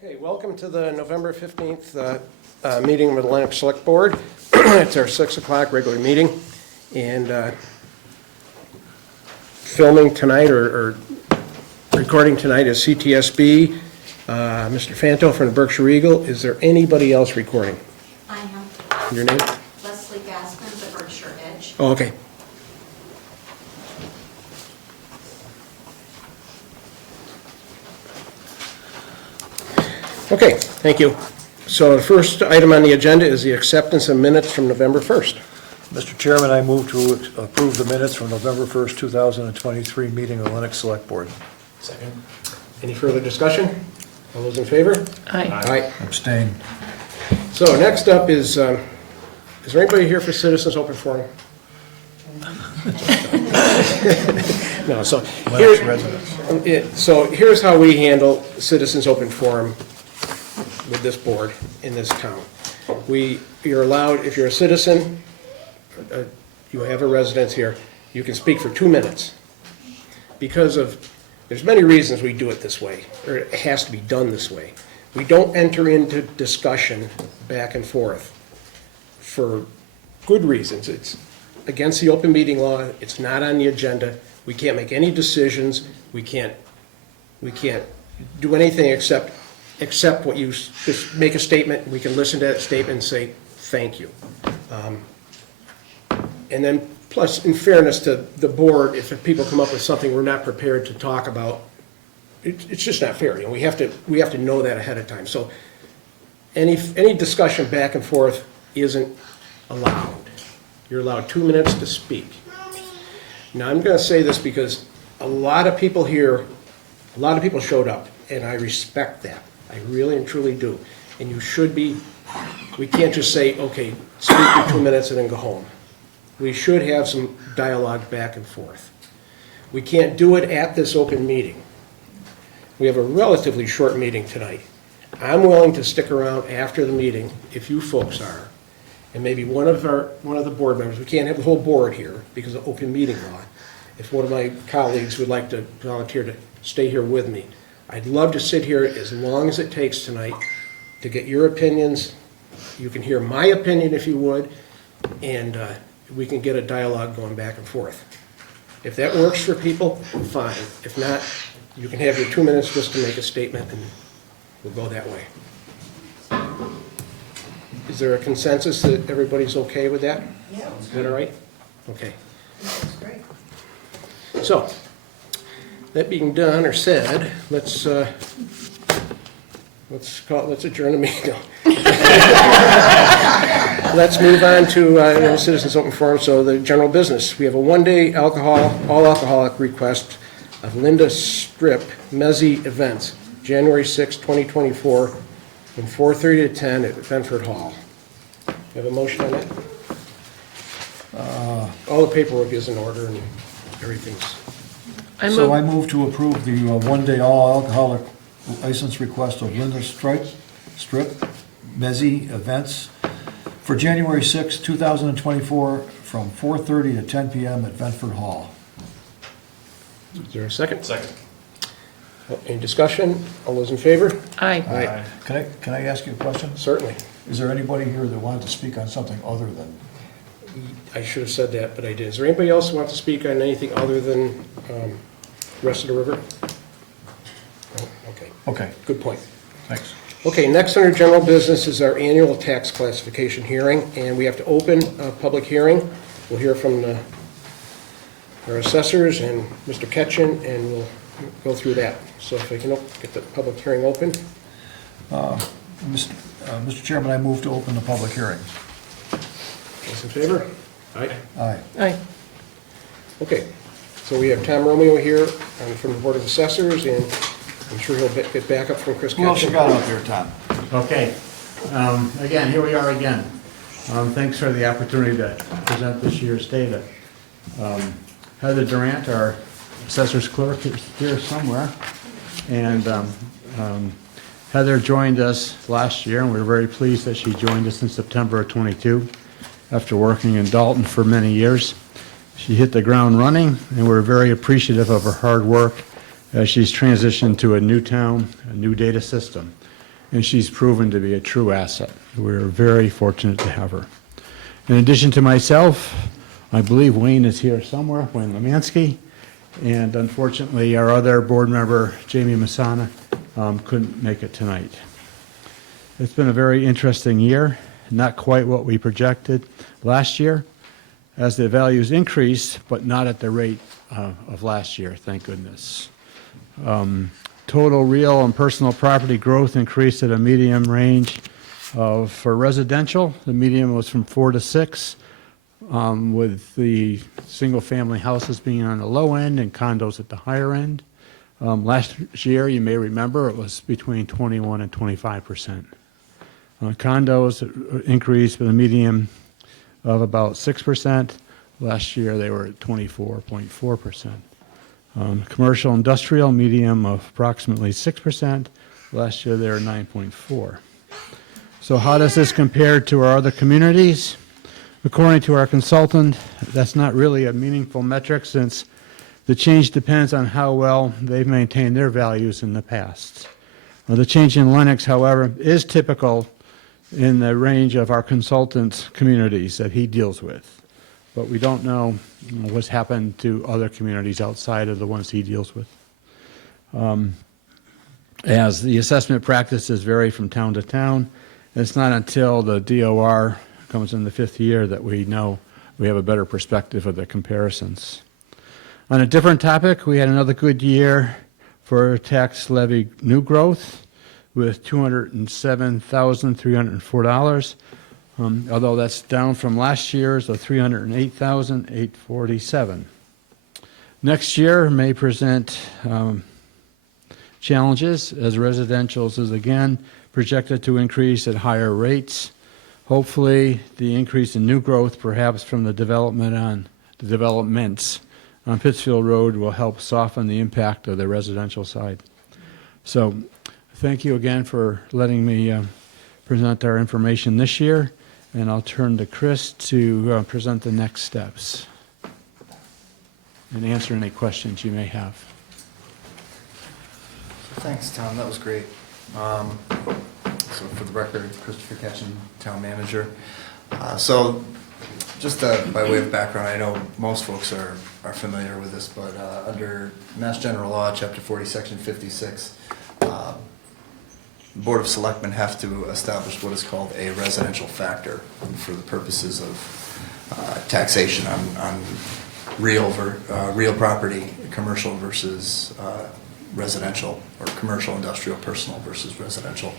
Okay, welcome to the November 15th meeting with the Lenox Selectboard. It's our 6 o'clock regular meeting, and filming tonight or recording tonight is CTSB, Mr. Fanto from the Berkshire Eagle. Is there anybody else recording? I am Your name? Leslie Gaskins, the Berkshire Edge. Oh, okay. Okay, thank you. So the first item on the agenda is the acceptance of minutes from November 1st. Mr. Chairman, I move to approve the minutes from November 1st, 2023 meeting of the Lenox Selectboard. Second. Any further discussion? All those in favor? Aye. Aye. Abstain. So next up is there anybody here for Citizens Open Forum? No, so Lenox here, residents. so here's how we handle Citizens Open Forum with this board in this town. You're allowed, if you're a citizen, you have a residence here, you can speak for 2 minutes. There's many reasons we do it this way, or it has to be done this way. We don't enter into discussion back and forth for good reasons. It's against the open meeting law, it's not on the agenda, we can't make any decisions, we can't do anything except what you, just make a statement, we can listen to that statement and say, thank you. And then, plus, in fairness to the board, if people come up with something we're not prepared to talk about, it's just not fair. You know, we have to know that ahead of time. So any discussion back and forth isn't allowed. You're allowed 2 minutes to speak. Now, I'm going to say this because a lot of people showed up, and I respect that. I really and truly do. And you should be, we can't just say, okay, speak for 2 minutes and then go home. We should have some dialogue back and forth. We can't do it at this open meeting. We have a relatively short meeting tonight. I'm willing to stick around after the meeting, if you folks are, and maybe one of the board members, we can't have the whole board here because of open meeting law. If one of my colleagues would like to volunteer to stay here with me, I'd love to sit here as long as it takes tonight to get your opinions. You can hear my opinion if you would, and we can get a dialogue going back and forth. If that works for people, fine. If not, you can have your 2 minutes just to make a statement, and we'll go that way. Is there a consensus that everybody's okay with that? Yeah. Is that all right? Okay. That's great. So, that being done or said, let's adjourn the meeting. Let's move on to Citizens Open Forum. So the general business. We have a one-day all alcoholic request of Linda Strip Mezzi Events, January 6, 2024, from 4:30 to 10 at Benford Hall. You have a motion on that? All the paperwork is in order and everything's. So I move to approve the one-day all-alcoholic license request of Linda Strip Mezzi Events for January 6, 2024, from 4:30 to 10 p.m. at Benford Hall. Is there a second? Second. Any discussion? All those in favor? Aye. Aye. Can I ask you a question? Certainly. Is there anybody here that wanted to speak on something other than? I should have said that, but I did. Is there anybody else who wants to speak on anything other than rest of the river? Oh, okay, Okay, good point. thanks. Okay, next under general business is our annual tax classification hearing, and we have to open a public hearing. We'll hear from our assessors and Mr. Ketchen, and we'll go through that. So if I can get the public hearing open. Mr. Chairman, I move to open the public hearing. Those in favor? Aye. Aye. Aye. Okay, so we have Tom Romeo here from the Board of Assessors, and I'm sure he'll get back up from Chris Ketchen. Who else you got out there, Tom? Okay, again, here we are again. Thanks for the opportunity to present this year's data. Heather Durant, our assessor's clerk, is here somewhere. And Heather joined us last year, and we were very pleased that she joined us in September of '22 after working in Dalton for many years. She hit the ground running, and we're very appreciative of her hard work as she's transitioned to a new town, a new data system. and she's proven to be a true asset. We're very fortunate to have her. In addition to myself, I believe Wayne is here somewhere, Wayne Lemansky, and unfortunately, our other board member, Jamie Masana, couldn't make it tonight. It's been a very interesting year, not quite what we projected last year, as the values increased, but not at the rate of last year, thank goodness. Total real and personal property growth increased at a medium range of, for residential, the median was from 4 to 6, with the single-family houses being on the low end and condos at the higher end. Last year, you may remember, it was between 21 and 25%. Condos increased with a median of about 6%. Last year, they were at 24.4%. Commercial industrial, medium of approximately 6%. Last year, they were 9.4%. So how does this compare to our other communities? According to our consultant, that's not really a meaningful metric, since the change depends on how well they've maintained their values in the past. The change in Lenox, however, is typical in the range of our consultant's communities that he deals with. But we don't know what's happened to other communities outside of the ones he deals with. As the assessment practices vary from town to town, it's not until the DOR comes in the 5th year that we know we have a better perspective of the comparisons. On a different topic, we had another good year for tax levy new growth with $207,304, although that's down from last year's of $308,847. Next year may present challenges, as residentials is again projected to increase at higher rates. Hopefully, the increase in new growth, perhaps from the developments on Pittsfield Road, will help soften the impact of the residential side. So, thank you again for letting me present our information this year, and I'll turn to Chris to present the next steps and answer any questions you may have. Thanks, Tom. That was great. So for the record, Christopher Ketchum, Town Manager. So just by way of background, I know most folks are familiar with this, but under Mass General Law, Chapter 40, Section 56, the Board of Selectmen have to establish what is called a residential factor for the purposes of taxation on real property, commercial versus residential, or commercial, industrial, personal versus residential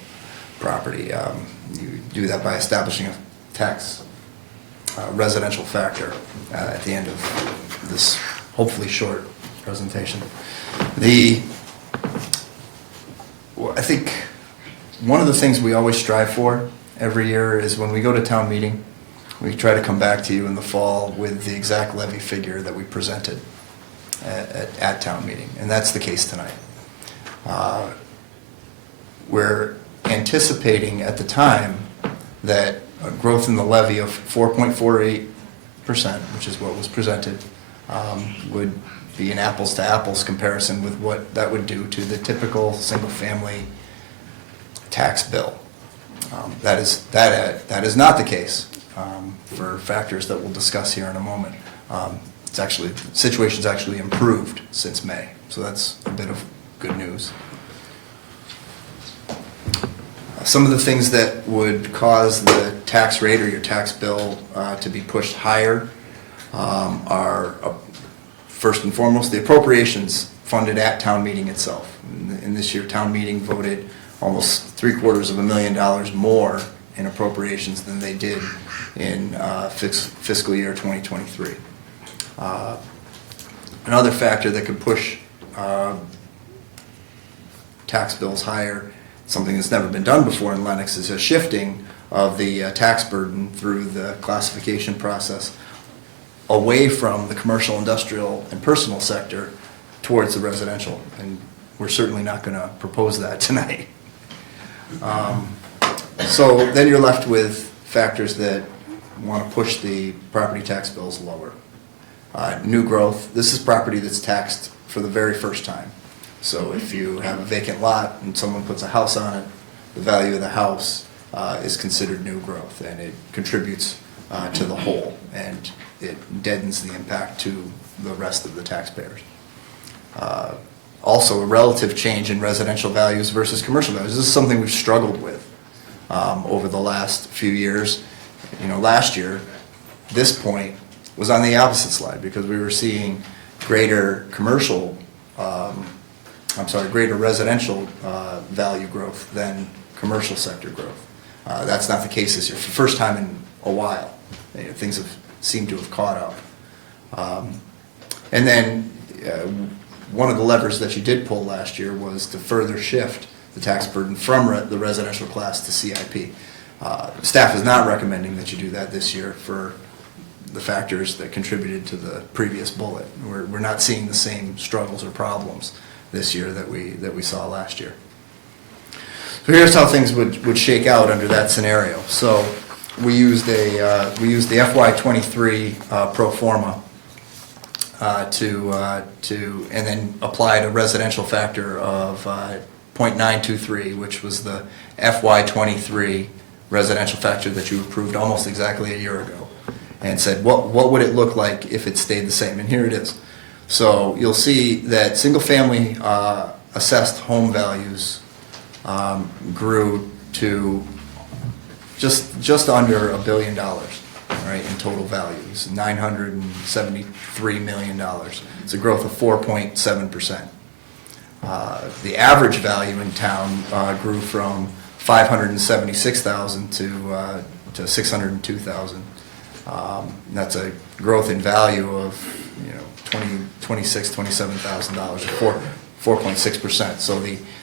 property. You do that by establishing a tax residential factor at the end of this hopefully short presentation. I think one of the things we always strive for every year is when we go to town meeting, we try to come back to you in the fall with the exact levy figure that we presented at town meeting, and that's the case tonight. We're anticipating at the time that a growth in the levy of 4.48%, which is what was presented, would be an apples to apples comparison with what that would do to the typical single-family tax bill. That is not the case for factors that we'll discuss here in a moment. The situation's actually improved since May, so that's a bit of good news. Some of the things that would cause the tax rate or your tax bill to be pushed higher are, first and foremost, the appropriations funded at town meeting itself. In this year, town meeting voted almost $750,000 more in appropriations than they did in fiscal year 2023. Another factor that could push tax bills higher, something that's never been done before in Lenox, is a shifting of the tax burden through the classification process away from the commercial, industrial, and personal sector towards the residential. And we're certainly not going to propose that tonight. So then you're left with factors that want to push the property tax bills lower. New growth, this is property that's taxed for the very first time. So if you have a vacant lot and someone puts a house on it, the value of the house is considered new growth, and it contributes to the whole, and it deadens the impact to the rest of the taxpayers. Also, a relative change in residential values versus commercial values. This is something we've struggled with over the last few years. You know, last year, this point was on the opposite slide because we were seeing greater greater residential value growth than commercial sector growth. That's not the case this year. For the first time in a while, things have seemed to have caught up. And then one of the levers that you did pull last year was to further shift the tax burden from the residential class to CIP. Staff is not recommending that you do that this year for the factors that contributed to the previous bullet. We're not seeing the same struggles or problems this year that we saw last year. So here's how things would shake out under that scenario. So we used the FY23 pro forma and then applied a residential factor of 0.923, which was the FY23 residential factor that you approved almost exactly a year ago, and said, what would it look like if it stayed the same? And here it is. So you'll see that single-family assessed home values grew to just under $1 billion, right, in total values, $973 million. It's a growth of 4.7%. The average value in town grew from $576,000 to $602,000. That's a growth in value of $27,000, or 4.6%. So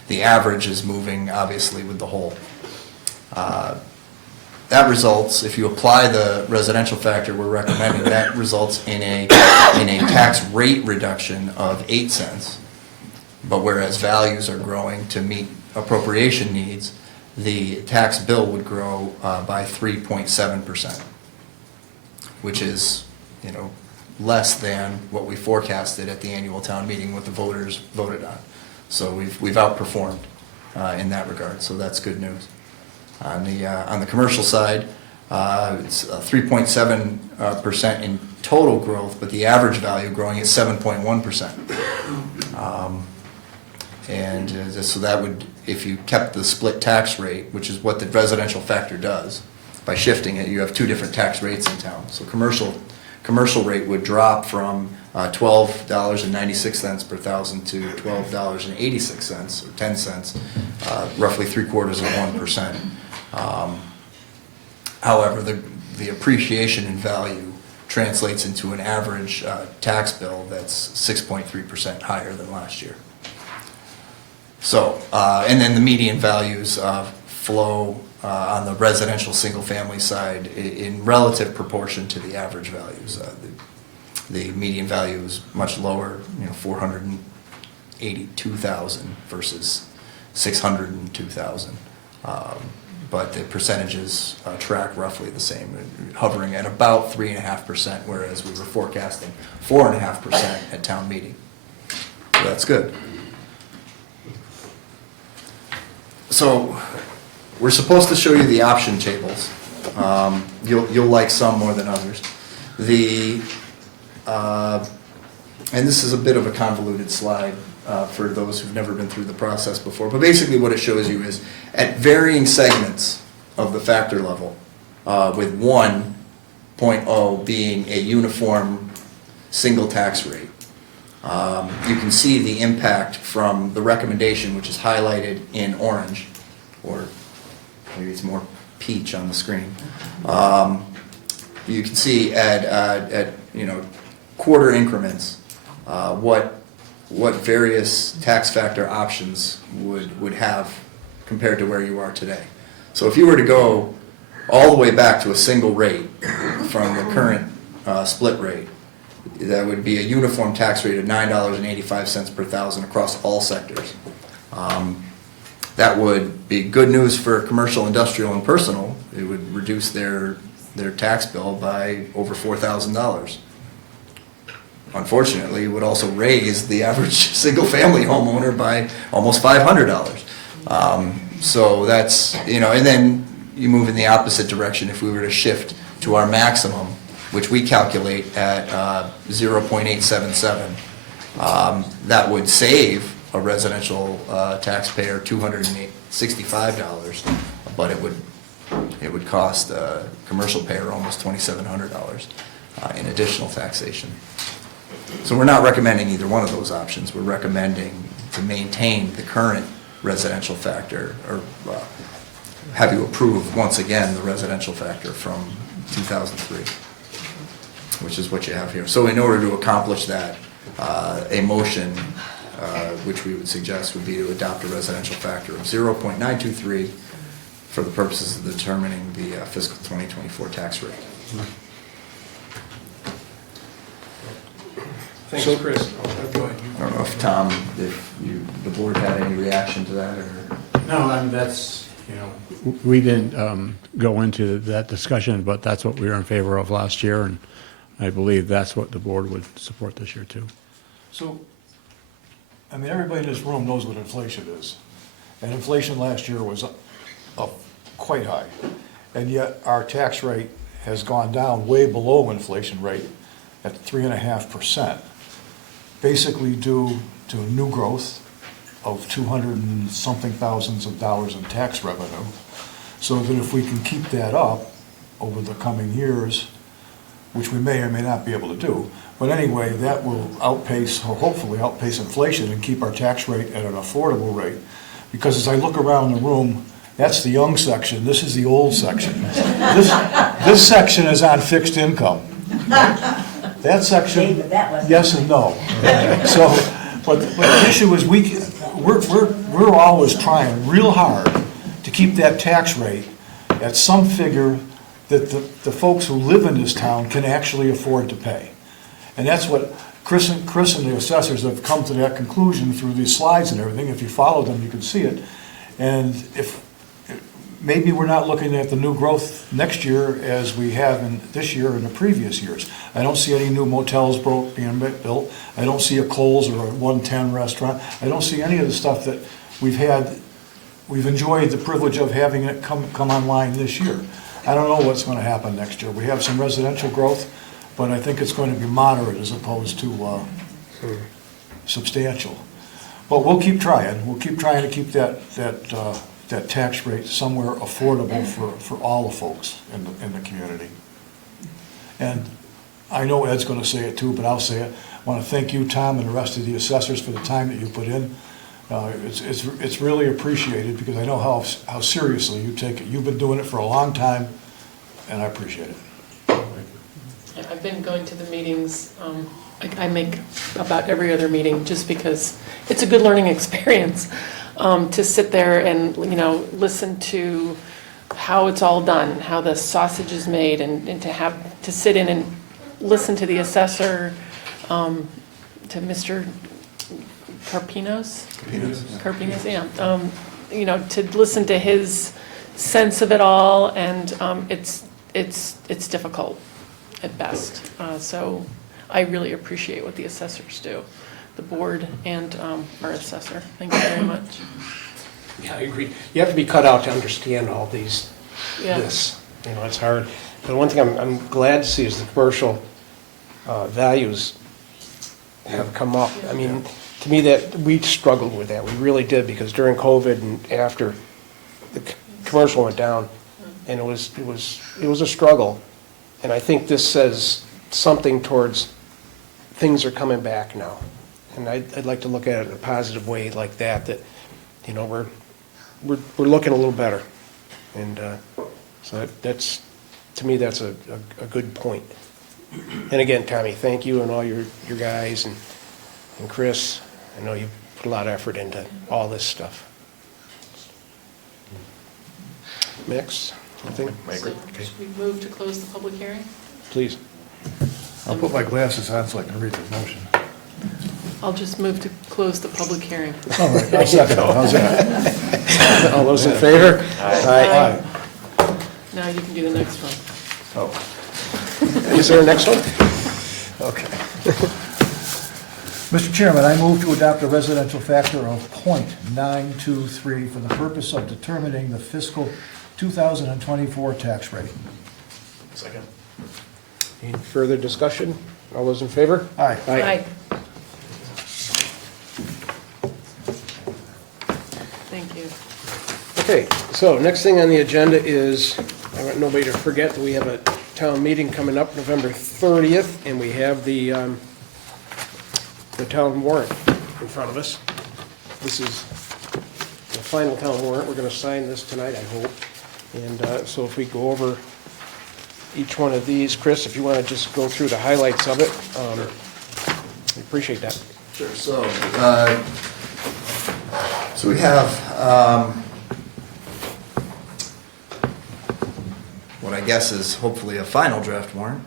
the average is moving obviously with the whole. That results, if you apply the residential factor we're recommending, that results in a tax rate reduction of 8 cents. But whereas values are growing to meet appropriation needs, the tax bill would grow by 3.7%, which is, less than what we forecasted at the annual town meeting, what the voters voted on. So we've outperformed in that regard. So that's good news. On the commercial side, it's 3.7% in total growth, but the average value growing at 7.1%. So that would, if you kept the split tax rate, which is what the residential factor does, by shifting it, you have two different tax rates in town. So commercial rate would drop from $12.96 per thousand to $12.86, or 10 cents, roughly 3/4%. However, the appreciation in value translates into an average tax bill that's 6.3% higher than last year. So, and then the median values flow on the residential single-family side in relative proportion to the average values. The median value is much lower, 482,000 versus 602,000. But the percentages track roughly the same, hovering at about 3.5%, whereas we were forecasting 4.5% at town meeting. So that's good. So we're supposed to show you the option tables. You'll like some more than others. And this is a bit of a convoluted slide for those who've never been through the process before. But basically what it shows you is at varying segments of the factor level, with 1.0 being a uniform single tax rate, you can see the impact from the recommendation, which is highlighted in orange, or maybe it's more peach on the screen. You can see at quarter increments what various tax factor options would have compared to where you are today. So if you were to go all the way back to a single rate from the current split rate, that would be a uniform tax rate of $9.85 per thousand across all sectors. That would be good news for commercial, industrial, and personal. It would reduce their tax bill by over $4,000. Unfortunately, it would also raise the average single-family homeowner by almost $500. So that's, and then you move in the opposite direction. If we were to shift to our maximum, which we calculate at 0.877, that would save a residential taxpayer $265, but it would cost a commercial payer almost $2,700 in additional taxation. So we're not recommending either one of those options. We're recommending to maintain the current residential factor, or have you approve, once again, the residential factor from 2003, which is what you have here. So in order to accomplish that, a motion, which we would suggest, would be to adopt a residential factor of 0.923 for the purposes of determining the fiscal 2024 tax rate. Thanks, Chris. I don't know if Tom, the board had any reaction to that, or? No, I mean, that's, we didn't go into that discussion, but that's what we were in favor of last year, and I believe that's what the board would support this year too. So, I mean, everybody in this room knows what inflation is. And inflation last year was up quite high. And yet our tax rate has gone down way below inflation rate at 3.5%. Basically due to new growth of 200 and something thousands of dollars in tax revenue. So that if we can keep that up over the coming years, which we may or may not be able to do, but anyway, that will outpace, or hopefully outpace inflation and keep our tax rate at an affordable rate. Because as I look around the room, that's the young section, this is the old section. This section is on fixed income. That section, David, that wasn't yes and no. So, but the issue is we're always trying real hard to keep that tax rate at some figure that the folks who live in this town can actually afford to pay. And that's what Chris and the assessors have come to that conclusion through these slides and everything. If you follow them, you can see it. And if maybe we're not looking at the new growth next year as we have in this year and the previous years. I don't see any new motels being built. I don't see a Kohl's or a 110 restaurant. I don't see any of the stuff that we've enjoyed the privilege of having it come online this year. I don't know what's going to happen next year. We have some residential growth, but I think it's going to be moderate as opposed to substantial. But we'll keep trying. We'll keep trying to keep that tax rate somewhere affordable for all the folks in the community. And I know Ed's going to say it too, but I'll say it. I want to thank you, Tom, and the rest of the assessors for the time that you put in. It's really appreciated because I know how seriously you take it. You've been doing it for a long time, and I appreciate it. I've been going to the meetings, I make about every other meeting, just because it's a good learning experience, to sit there and, listen to how it's all done, how the sausage is made, and to sit in and listen to the assessor, to Mr. Carpinos, yeah. To listen to his sense of it all, and it's difficult at best. So I really appreciate what the assessors do, the board and our assessor. Thank you very much. Yeah, I agree. You have to be cut out to understand all this. Yeah. It's hard. But one thing I'm glad to see is the commercial values have come up. I mean, to me, that we struggled with that. We really did, because during COVID and after, the commercial went down, and it was a struggle. And I think this says something towards things are coming back now. And I'd like to look at it in a positive way like that we're looking a little better. And so that's, to me, that's a good point. And again, Tommy, thank you and all your guys, and Chris. I know you put a lot of effort into all this stuff. Mix, I think. So should we move to close the public hearing? Please. I'll put my glasses on so I can read the motion. I'll just move to close the public hearing. All right, I'll second it. How's that? All those in favor? Aye. Now you can do the next one. Is there a next one? Okay. Mr. Chairman, I move to adopt a residential factor of .923 for the purpose of determining the fiscal 2024 tax rate. Second. Any further discussion? All those in favor? Aye. Aye. Thank you. Okay, so next thing on the agenda is, I want nobody to forget that we have a town meeting coming up November 30th, and we have the town warrant in front of us. This is the final town warrant. We're going to sign this tonight, I hope. And so if we go over each one of these, Chris, if you want to just go through the highlights of it, I appreciate that. Sure, so we have, what I guess is hopefully a final draft warrant.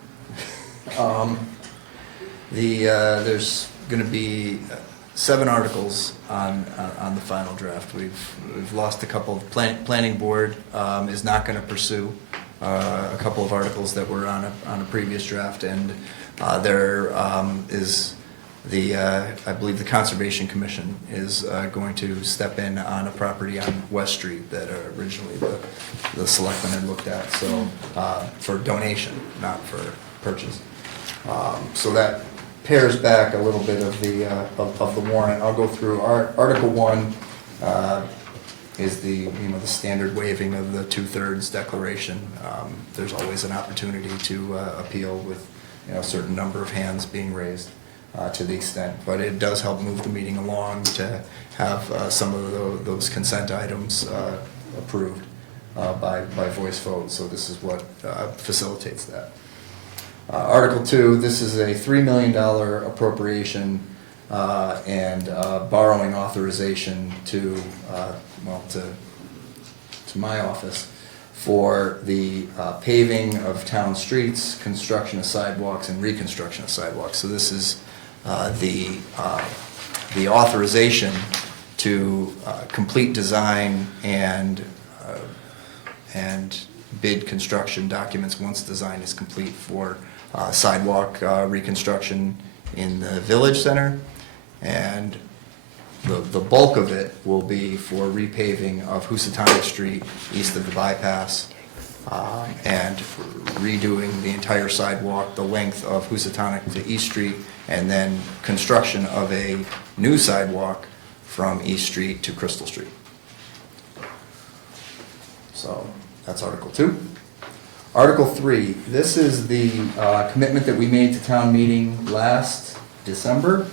There's gonna be 7 articles on the final draft. We've lost a couple of, planning board is not gonna pursue a couple of articles that were on a previous draft, and there is I believe the Conservation Commission is going to step in on a property on West Street that originally the selectmen had looked at, so, for donation, not for purchase. So that pares back a little bit of the warrant. I'll go through. Article 1 is the standard waiving of the 2/3 declaration. There's always an opportunity to appeal with, a certain number of hands being raised. To the extent, but it does help move the meeting along to have some of those consent items approved by voice vote, so this is what facilitates that. Article 2, this is a $3 million appropriation and borrowing authorization to my office for the paving of town streets, construction of sidewalks, and reconstruction of sidewalks. So this is the authorization to complete design and bid construction documents once design is complete for sidewalk reconstruction in the village center, and the bulk of it will be for repaving of Housatonic Street east of the bypass, and redoing the entire sidewalk, the length of Housatonic to East Street, and then construction of a new sidewalk from East Street to Crystal Street. So that's Article 2. Article 3, this is the commitment that we made to town meeting last December.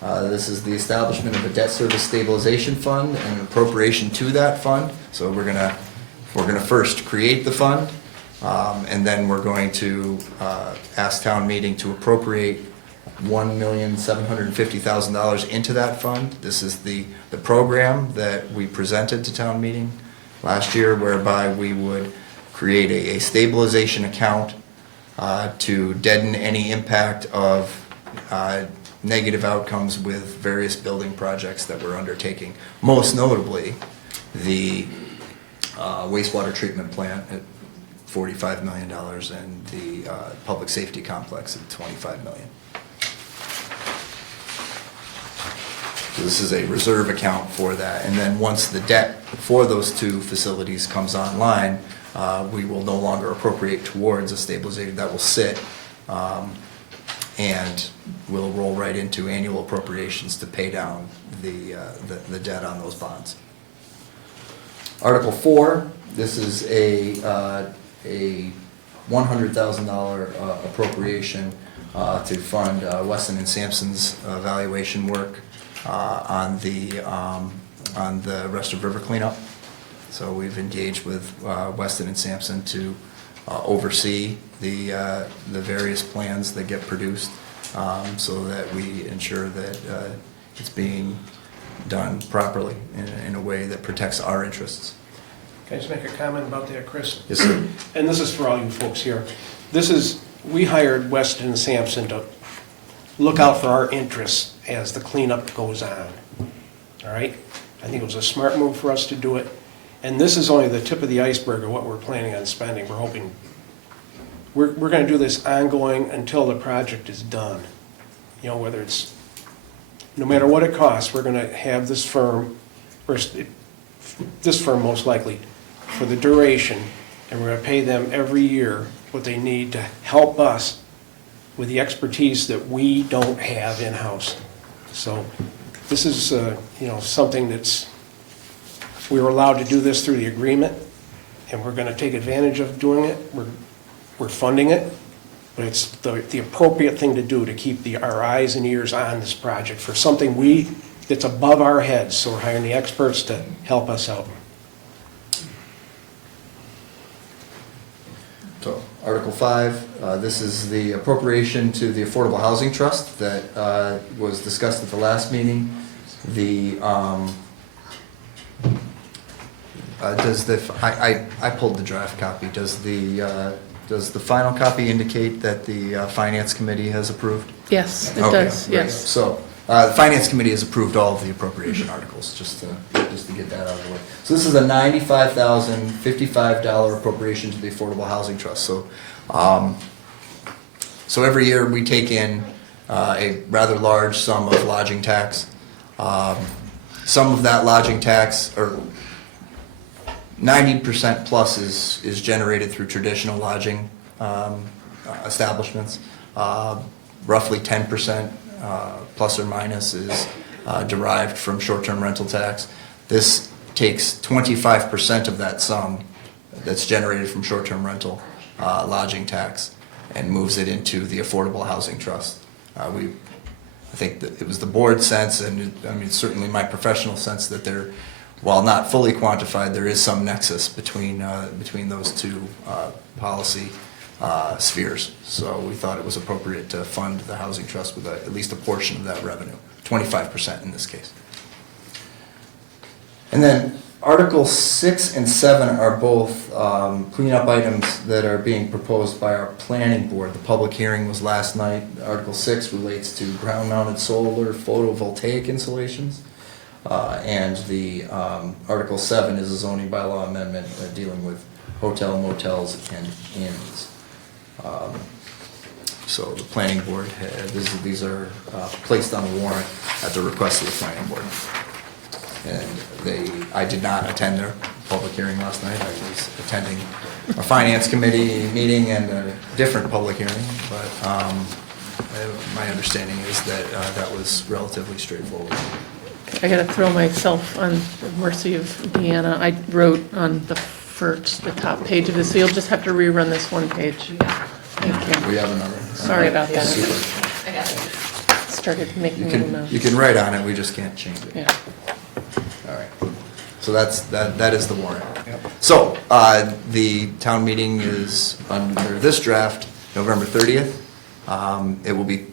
This is the establishment of a debt service stabilization fund and an appropriation to that fund. So we're gonna first create the fund, and then we're going to ask town meeting to appropriate $1,750,000 into that fund. This is the program that we presented to town meeting last year, whereby we would create a stabilization account to deaden any impact of negative outcomes with various building projects that we're undertaking. Most notably, the wastewater treatment plant at $45 million and the public safety complex at $25 million. So this is a reserve account for that, and then once the debt for those 2 facilities comes online, we will no longer appropriate towards a stabilization. That will sit and we'll roll right into annual appropriations to pay down the debt on those bonds. Article 4, this is a $100,000 appropriation to fund Weston and Sampson's evaluation work on the rest of river cleanup. So we've engaged with Weston and Sampson to oversee the various plans that get produced, so that we ensure that it's being done properly in a way that protects our interests. Can I just make a comment about that, Chris? Yes, sir. And this is for all you folks here. We hired Weston and Sampson to look out for our interests as the cleanup goes on. All right? I think it was a smart move for us to do it. And this is only the tip of the iceberg of what we're planning on spending. We're hoping, we're gonna do this ongoing until the project is done. Whether it's no matter what it costs, we're gonna have this firm, this firm most likely, for the duration, and we're gonna pay them every year what they need to help us with the expertise that we don't have in-house. So this is, something that's, we were allowed to do this through the agreement, and we're gonna take advantage of doing it. We're funding it, but it's the appropriate thing to do to keep our eyes and ears on this project for something that's above our heads, so we're hiring the experts to help us out. So, Article 5, this is the appropriation to the Affordable Housing Trust that was discussed at the last meeting. I pulled the draft copy. Does the final copy indicate that the Finance Committee has approved? Yes, it Okay, does, great. yes. So, the Finance Committee has approved all of the appropriation articles, just to get that out of the way. So this is a $95,055 appropriation to the Affordable Housing Trust. So every year we take in a rather large sum of lodging tax. Some of that lodging tax, or 90% plus is generated through traditional lodging establishments. Roughly 10% plus or minus is derived from short-term rental tax. This takes 25% of that sum that's generated from short-term rental lodging tax and moves it into the Affordable Housing Trust. I think that it was the board's sense, and certainly my professional sense, that there, while not fully quantified, there is some nexus between those two policy spheres. So we thought it was appropriate to fund the housing trust with at least a portion of that revenue, 25% in this case. And then Articles 6 and 7 are both cleanup items that are being proposed by our planning board. The public hearing was last night. Article 6 relates to ground-mounted solar photovoltaic installations. And the Article 7 is a zoning bylaw amendment dealing with hotel, motels, and inns. So the planning board, these are placed on the warrant at the request of the planning board. And I did not attend their public hearing last night. I was attending a finance committee meeting and a different public hearing, but my understanding is that that was relatively straightforward. I gotta throw myself on the mercy of Deanna. I wrote on the top page of this, so you'll just have to rerun this one page. Thank you. We have another. Sorry about that. Super. I got it. Started making little notes. You can write on it, we just can't change it. Yeah. All right. So that is the warrant. So, the town meeting is under this draft, November 30th. It will be,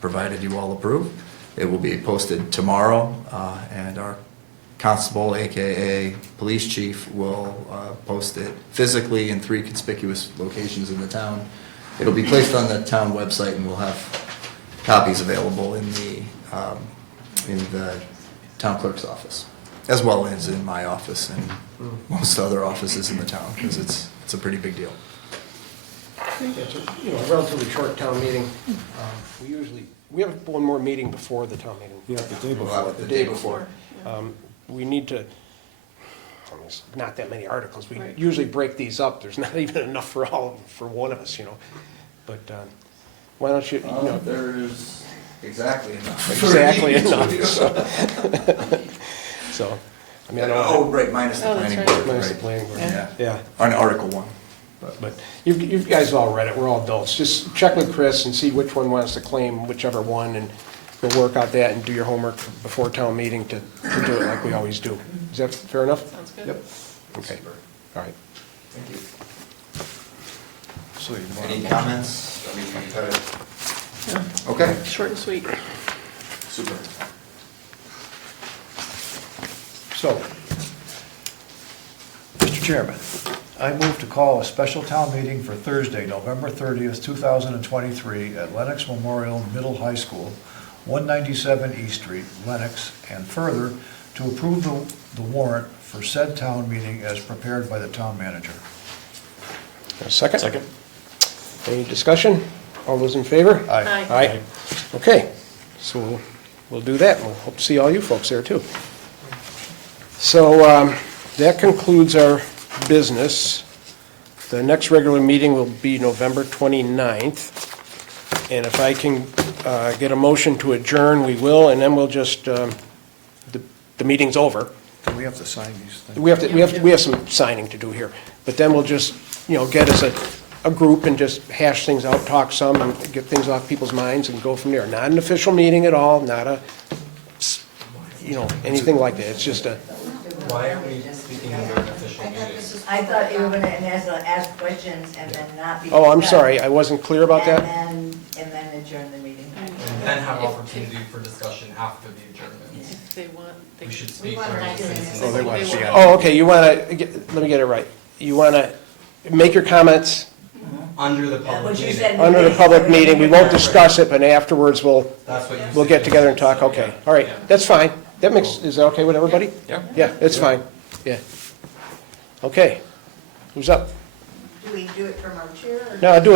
provided you all approve, it will be posted tomorrow, and our constable, AKA police chief, will post it physically in 3 conspicuous locations in the town. It'll be placed on the town website, and we'll have copies available in the town clerk's office, as well as in my office and most other offices in the town, because it's a pretty big deal. It's a relatively short town meeting. We have one more meeting before the town meeting. Yeah, the day We'll have before. it the day before. We need to, there's not that many articles. We Right. usually break these up. There's not even enough for one of us, But why don't you, There's exactly enough. exactly enough. So, I mean, I Oh, don't, right, minus the Oh, that's planning right. board. minus the right. planning board. Yeah. Yeah. On Article 1. But you guys all read it, we're all adults. Just check with Chris and see which one wants to claim whichever one, and we'll work out that and do your homework before town meeting to do it like we always do. Is that fair enough? Sounds good. Yep. Okay, all right. Thank you. So you Any want comments? I mean, you got it. Yeah. Okay, Short and sweet. super. So, Mr. Chairman, I move to call a special town meeting for Thursday, November 30th, 2023, at Lenox Memorial Middle High School, 197 East Street, Lenox, and further, to approve the warrant for said town meeting as prepared by the town manager. A second? Second. Any discussion? All those in favor? Aye. Aye. Aye. Okay. So we'll do that, and we'll hope to see all you folks there, too. So that concludes our business. The next regular meeting will be November 29th. And if I can get a motion to adjourn, we will, and then we'll just, the meeting's over. Do we have to sign these things? We have some signing to do here, but then we'll just, get as a group and just hash things out, talk some, and get things off people's minds and go from there. Not an official meeting at all, not a, anything like that. It's just a, Why are we speaking under an official meeting? I thought you were gonna ask questions and then not be. oh, I'm discussed. sorry, I wasn't clear about that. And then adjourn the meeting. And then have opportunity for discussion after the adjournment. If they want, they We should can. speak want during to the do citizens. it. Oh, they want to They see it. want- Oh, okay, let me get it right. You want to make your comments Under the What public you meeting. said. under the public meeting. We won't discuss it, but afterwards That's what you we'll get together and talk. suggested, Okay, all right, that's fine. That makes, is that okay with everybody? Yeah. Yeah, it's fine, yeah. Okay, who's up? Do we do it from our chair or? No, do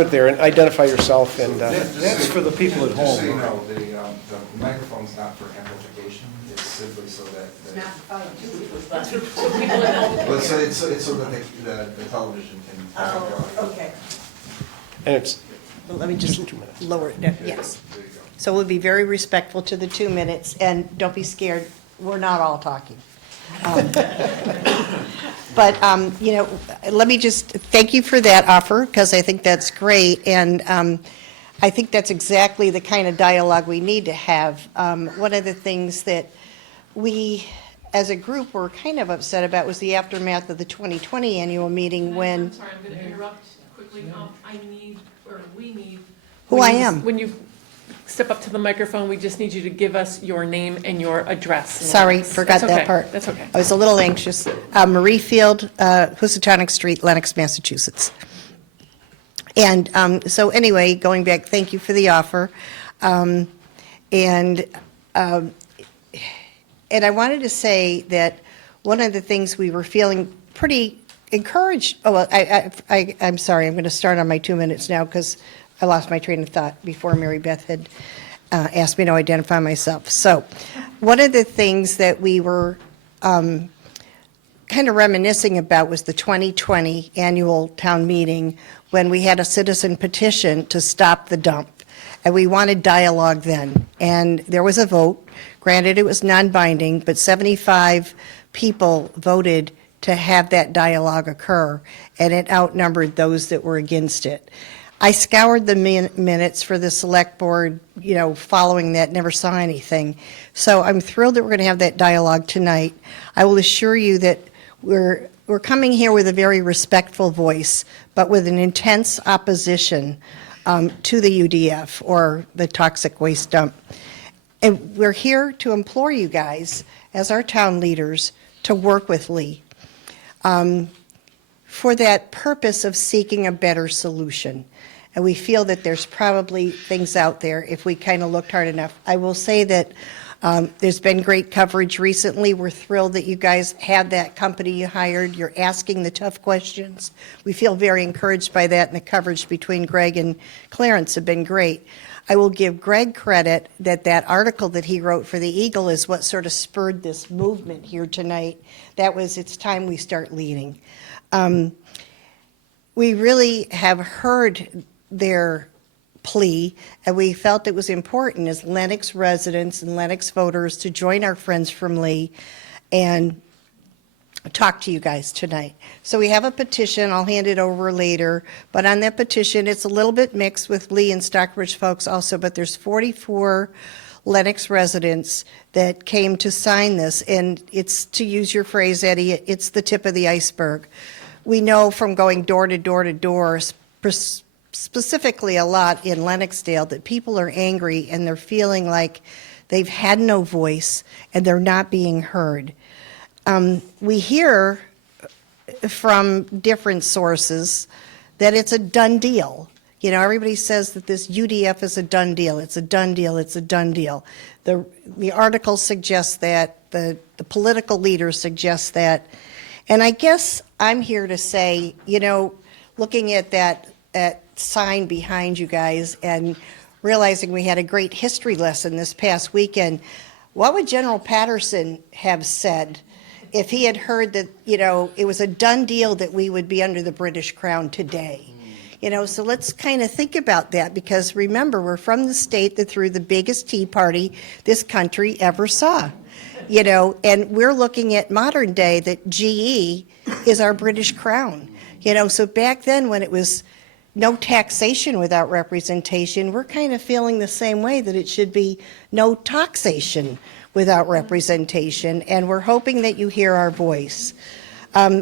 it there and identify yourself and, That's for the people at Just so you home. know, the microphone's not for amplification, it's simply so that. Not fine, two people's fine. Well, so it's so that the television can. Oh, okay. and it's Let me just 2 minutes. lower it down, yes. So we'll be very respectful to the 2 minutes, and don't be scared, we're not all talking. But, let me just, thank you for that offer, because I think that's great, and I think that's exactly the kind of dialogue we need to have. One of the things that we, as a group, were kind of upset about was the aftermath of the 2020 annual meeting when, I'm sorry, I'm going to interrupt quickly. We need. Who I am. When you step up to the microphone, we just need you to give us your name and your address. sorry, forgot That's that okay. part. That's okay. I was a little anxious. Marie Field, Housatonic Street, Lenox, Massachusetts. And so anyway, going back, thank you for the offer. And I wanted to say that one of the things we were feeling pretty encouraged, I'm sorry, I'm going to start on my 2 minutes now because I lost my train of thought before Mary Beth had asked me to identify myself. So one of the things that we were kind of reminiscing about was the 2020 annual town meeting when we had a citizen petition to stop the dump. And we wanted dialogue then. And there was a vote. Granted, it was non-binding, but 75 people voted to have that dialogue occur, and it outnumbered those that were against it. I scoured the minutes for the select board, following that, never saw anything. So I'm thrilled that we're going to have that dialogue tonight. I will assure you that we're coming here with a very respectful voice, but with an intense opposition to the UDF or the toxic waste dump. And we're here to implore you guys, as our town leaders, to work with Lee for that purpose of seeking a better solution. And we feel that there's probably things out there if we kind of looked hard enough. I will say that there's been great coverage recently. We're thrilled that you guys have that company you hired. You're asking the tough questions. We feel very encouraged by that, and the coverage between Greg and Clarence have been great. I will give Greg credit that that article that he wrote for the Eagle is what sort of spurred this movement here tonight. That was, it's time we start leading. We really have heard their plea, and we felt it was important as Lenox residents and Lenox voters to join our friends from Lee and talk to you guys tonight. So we have a petition, I'll hand it over later, but on that petition, it's a little bit mixed with Lee and Stockbridge folks also, but there's 44 Lenox residents that came to sign this, and it's, to use your phrase, Eddie, it's the tip of the iceberg. We know from going door to door to door, specifically a lot in Lennoxdale, that people are angry and they're feeling like they've had no voice and they're not being heard. We hear from different sources that it's a done deal. Everybody says that this UDF is a done deal. It's a done deal. It's a done deal. The article suggests that. The political leaders suggest that. And I guess I'm here to say, looking at that sign behind you guys and realizing we had a great history lesson this past weekend. What would General Patterson have said if he had heard that, it was a done deal that we would be under the British crown today? So let's kind of think about that, because remember, we're from the state that threw the biggest tea party this country ever saw. And we're looking at modern day that GE is our British crown. So back then when it was no taxation without representation, we're kind of feeling the same way, that it should be no taxation without representation, and we're hoping that you hear our voice.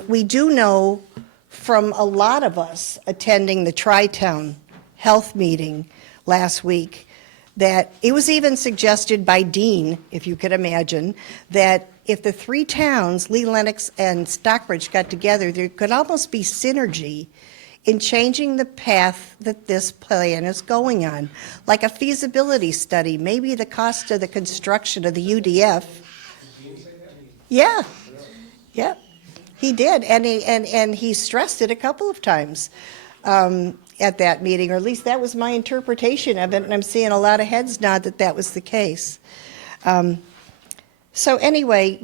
We do know from a lot of us attending the Tri-Town Health meeting last week that it was even suggested by Dean, if you could imagine, that if the three towns, Lee, Lenox, and Stockbridge, got together, there could almost be synergy in changing the path that this plan is going on, like a feasibility study, maybe the cost of the construction of the UDF. Yeah, yeah, he did, and he stressed it a couple of times at that meeting, or at least that was my interpretation of it, and I'm seeing a lot of heads nod that that was the case. So anyway,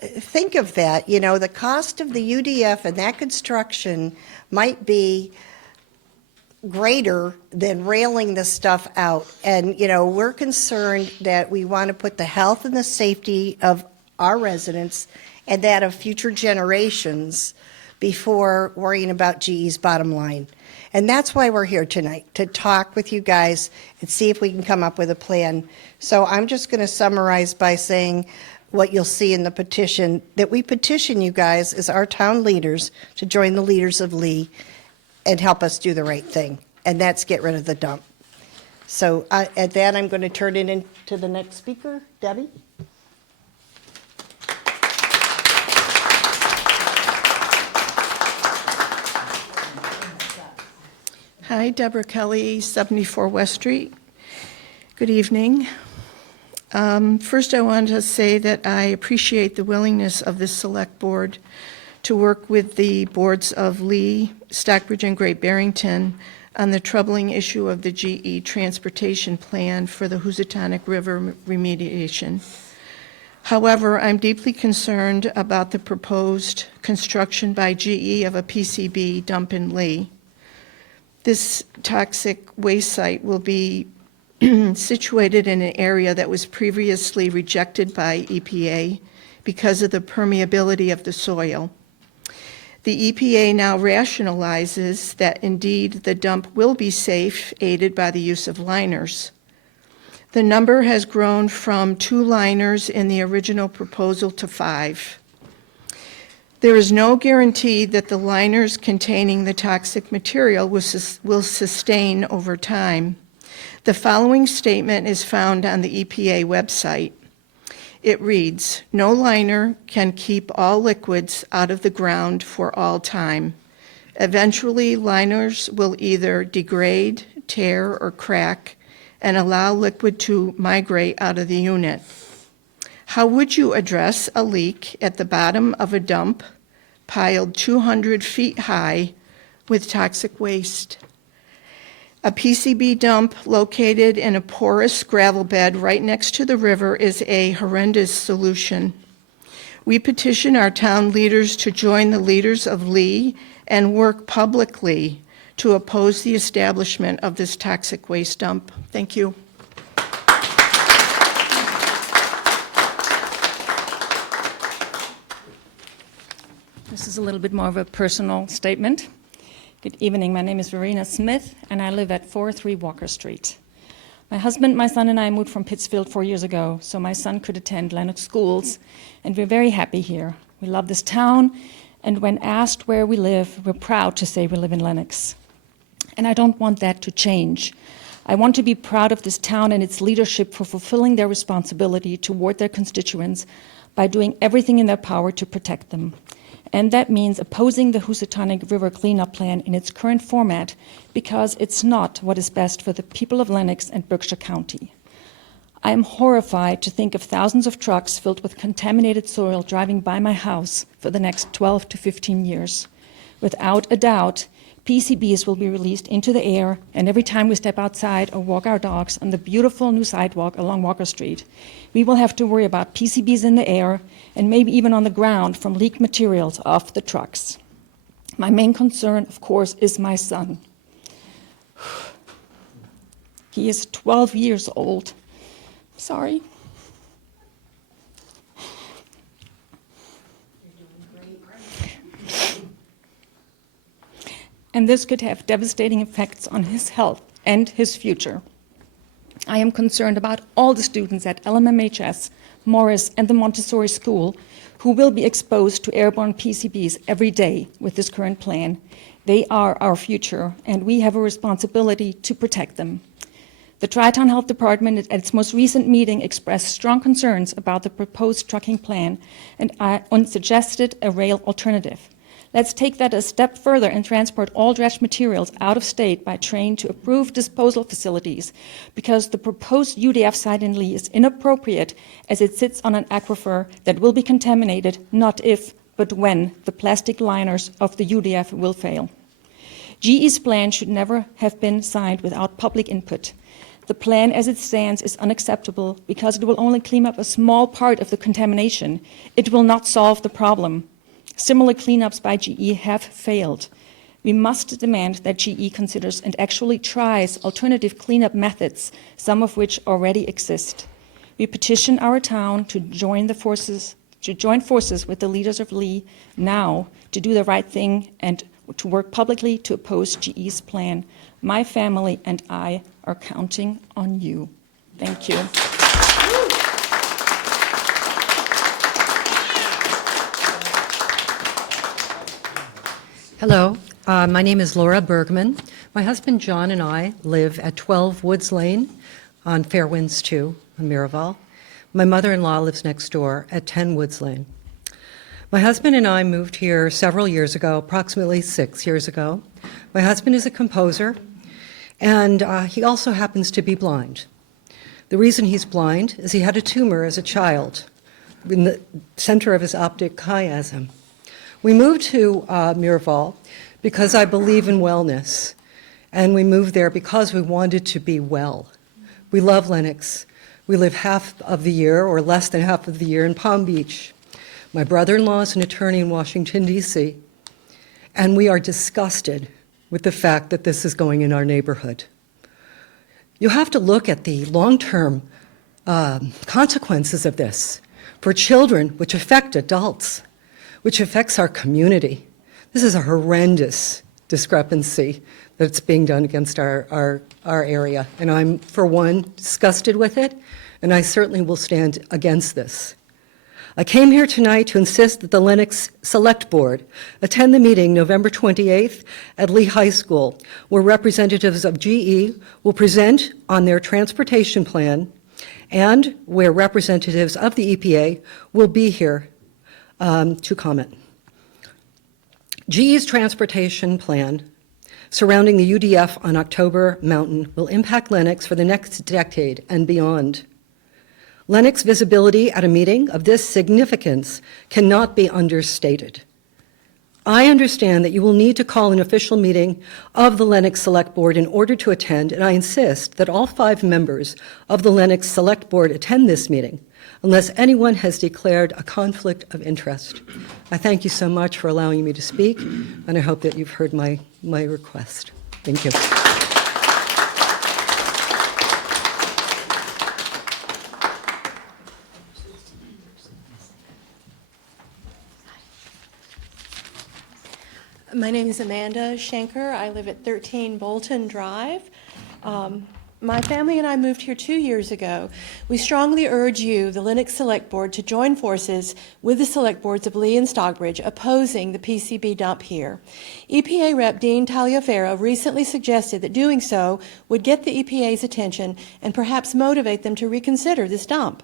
think of that, the cost of the UDF and that construction might be greater than railing this stuff out. And, we're concerned that we want to put the health and the safety of our residents and that of future generations before worrying about GE's bottom line. And that's why we're here tonight, to talk with you guys and see if we can come up with a plan. So I'm just going to summarize by saying what you'll see in the petition, that we petition you guys as our town leaders to join the leaders of Lee and help us do the right thing, and that's get rid of the dump. So at that, I'm going to turn it into the next speaker, Debbie. Hi, Deborah Kelly, 74 West Street. Good evening. First, I wanted to say that I appreciate the willingness of this select board to work with the boards of Lee, Stockbridge, and Great Barrington on the troubling issue of the GE transportation plan for the Housatonic River remediation. However, I'm deeply concerned about the proposed construction by GE of a PCB dump in Lee. This toxic waste site will be situated in an area that was previously rejected by EPA because of the permeability of the soil. The EPA now rationalizes that indeed the dump will be safe, aided by the use of liners. The number has grown from 2 liners in the original proposal to 5. There is no guarantee that the liners containing the toxic material will sustain over time. The following statement is found on the EPA website. It reads, "No liner can keep all liquids out of the ground for all time. Eventually, liners will either degrade, tear, or crack, and allow liquid to migrate out of the unit." How would you address a leak at the bottom of a dump piled 200 feet high with toxic waste? A PCB dump located in a porous gravel bed right next to the river is a horrendous solution. We petition our town leaders to join the leaders of Lee and work publicly to oppose the establishment of this toxic waste dump. Thank you. This is a little bit more of a personal statement. Good evening, my name is Verena Smith, and I live at 403 Walker Street. My husband, my son, and I moved from Pittsfield 4 years ago, so my son could attend Lenox schools, and we're very happy here. We love this town, and when asked where we live, we're proud to say we live in Lenox. And I don't want that to change. I want to be proud of this town and its leadership for fulfilling their responsibility toward their constituents by doing everything in their power to protect them. And that means opposing the Housatonic River cleanup plan in its current format because it's not what is best for the people of Lenox and Berkshire County. I am horrified to think of thousands of trucks filled with contaminated soil driving by my house for the next 12 to 15 years. Without a doubt, PCBs will be released into the air, and every time we step outside or walk our dogs on the beautiful new sidewalk along Walker Street, we will have to worry about PCBs in the air and maybe even on the ground from leaked materials off the trucks. My main concern, of course, is my son. He is 12 years old. Sorry. And this could have devastating effects on his health and his future. I am concerned about all the students at LMMHS, Morris, and the Montessori School who will be exposed to airborne PCBs every day with this current plan. They are our future, and we have a responsibility to protect them. The Tri-Town Health Department at its most recent meeting expressed strong concerns about the proposed trucking plan and suggested a rail alternative. Let's take that a step further and transport all dredged materials out of state by train to approved disposal facilities, because the proposed UDF site in Lee is inappropriate as it sits on an aquifer that will be contaminated, not if, but when the plastic liners of the UDF will fail. GE's plan should never have been signed without public input. The plan as it stands is unacceptable because it will only clean up a small part of the contamination. It will not solve the problem. Similar cleanups by GE have failed. We must demand that GE considers and actually tries alternative cleanup methods, some of which already exist. We petition our town to join forces with the leaders of Lee now to do the right thing and to work publicly to oppose GE's plan. My family and I are counting on you. Thank you. Hello, my name is Laura Bergman. My husband John and I live at 12 Woods Lane on Fairwinds 2 in Miraval. My mother-in-law lives next door at 10 Woods Lane. My husband and I moved here several years ago, approximately 6 years ago. My husband is a composer, and he also happens to be blind. The reason he's blind is he had a tumor as a child in the center of his optic chiasm. We moved to Miraval because I believe in wellness, and we moved there because we wanted to be well. We love Lenox. We live half of the year, or less than half of the year, in Palm Beach. My brother-in-law is an attorney in Washington, D.C., and we are disgusted with the fact that this is going in our neighborhood. You have to look at the long-term consequences of this for children, which affect adults, which affects our community. This is a horrendous discrepancy that's being done against our area. And I'm, for one, disgusted with it, and I certainly will stand against this. I came here tonight to insist that the Lenox Selectboard attend the meeting November 28th at Lee High School, where representatives of GE will present on their transportation plan and where representatives of the EPA will be here to comment. GE's transportation plan surrounding the UDF on October Mountain will impact Lenox for the next decade and beyond. Lenox visibility at a meeting of this significance cannot be understated. I understand that you will need to call an official meeting of the Lenox Select Board in order to attend, and I insist that all 5 members of the Lenox Select Board attend this meeting, unless anyone has declared a conflict of interest. I thank you so much for allowing me to speak, and I hope that you've heard my request. Thank you. My name is Amanda Schenker. I live at 13 Bolton Drive. My family and I moved here 2 years ago. We strongly urge you, the Lenox Select Board, to join forces with the Select Boards of Lee and Stockbridge opposing the PCB dump here. EPA Rep. Dean Taliaferro recently suggested that doing so would get the EPA's attention and perhaps motivate them to reconsider this dump.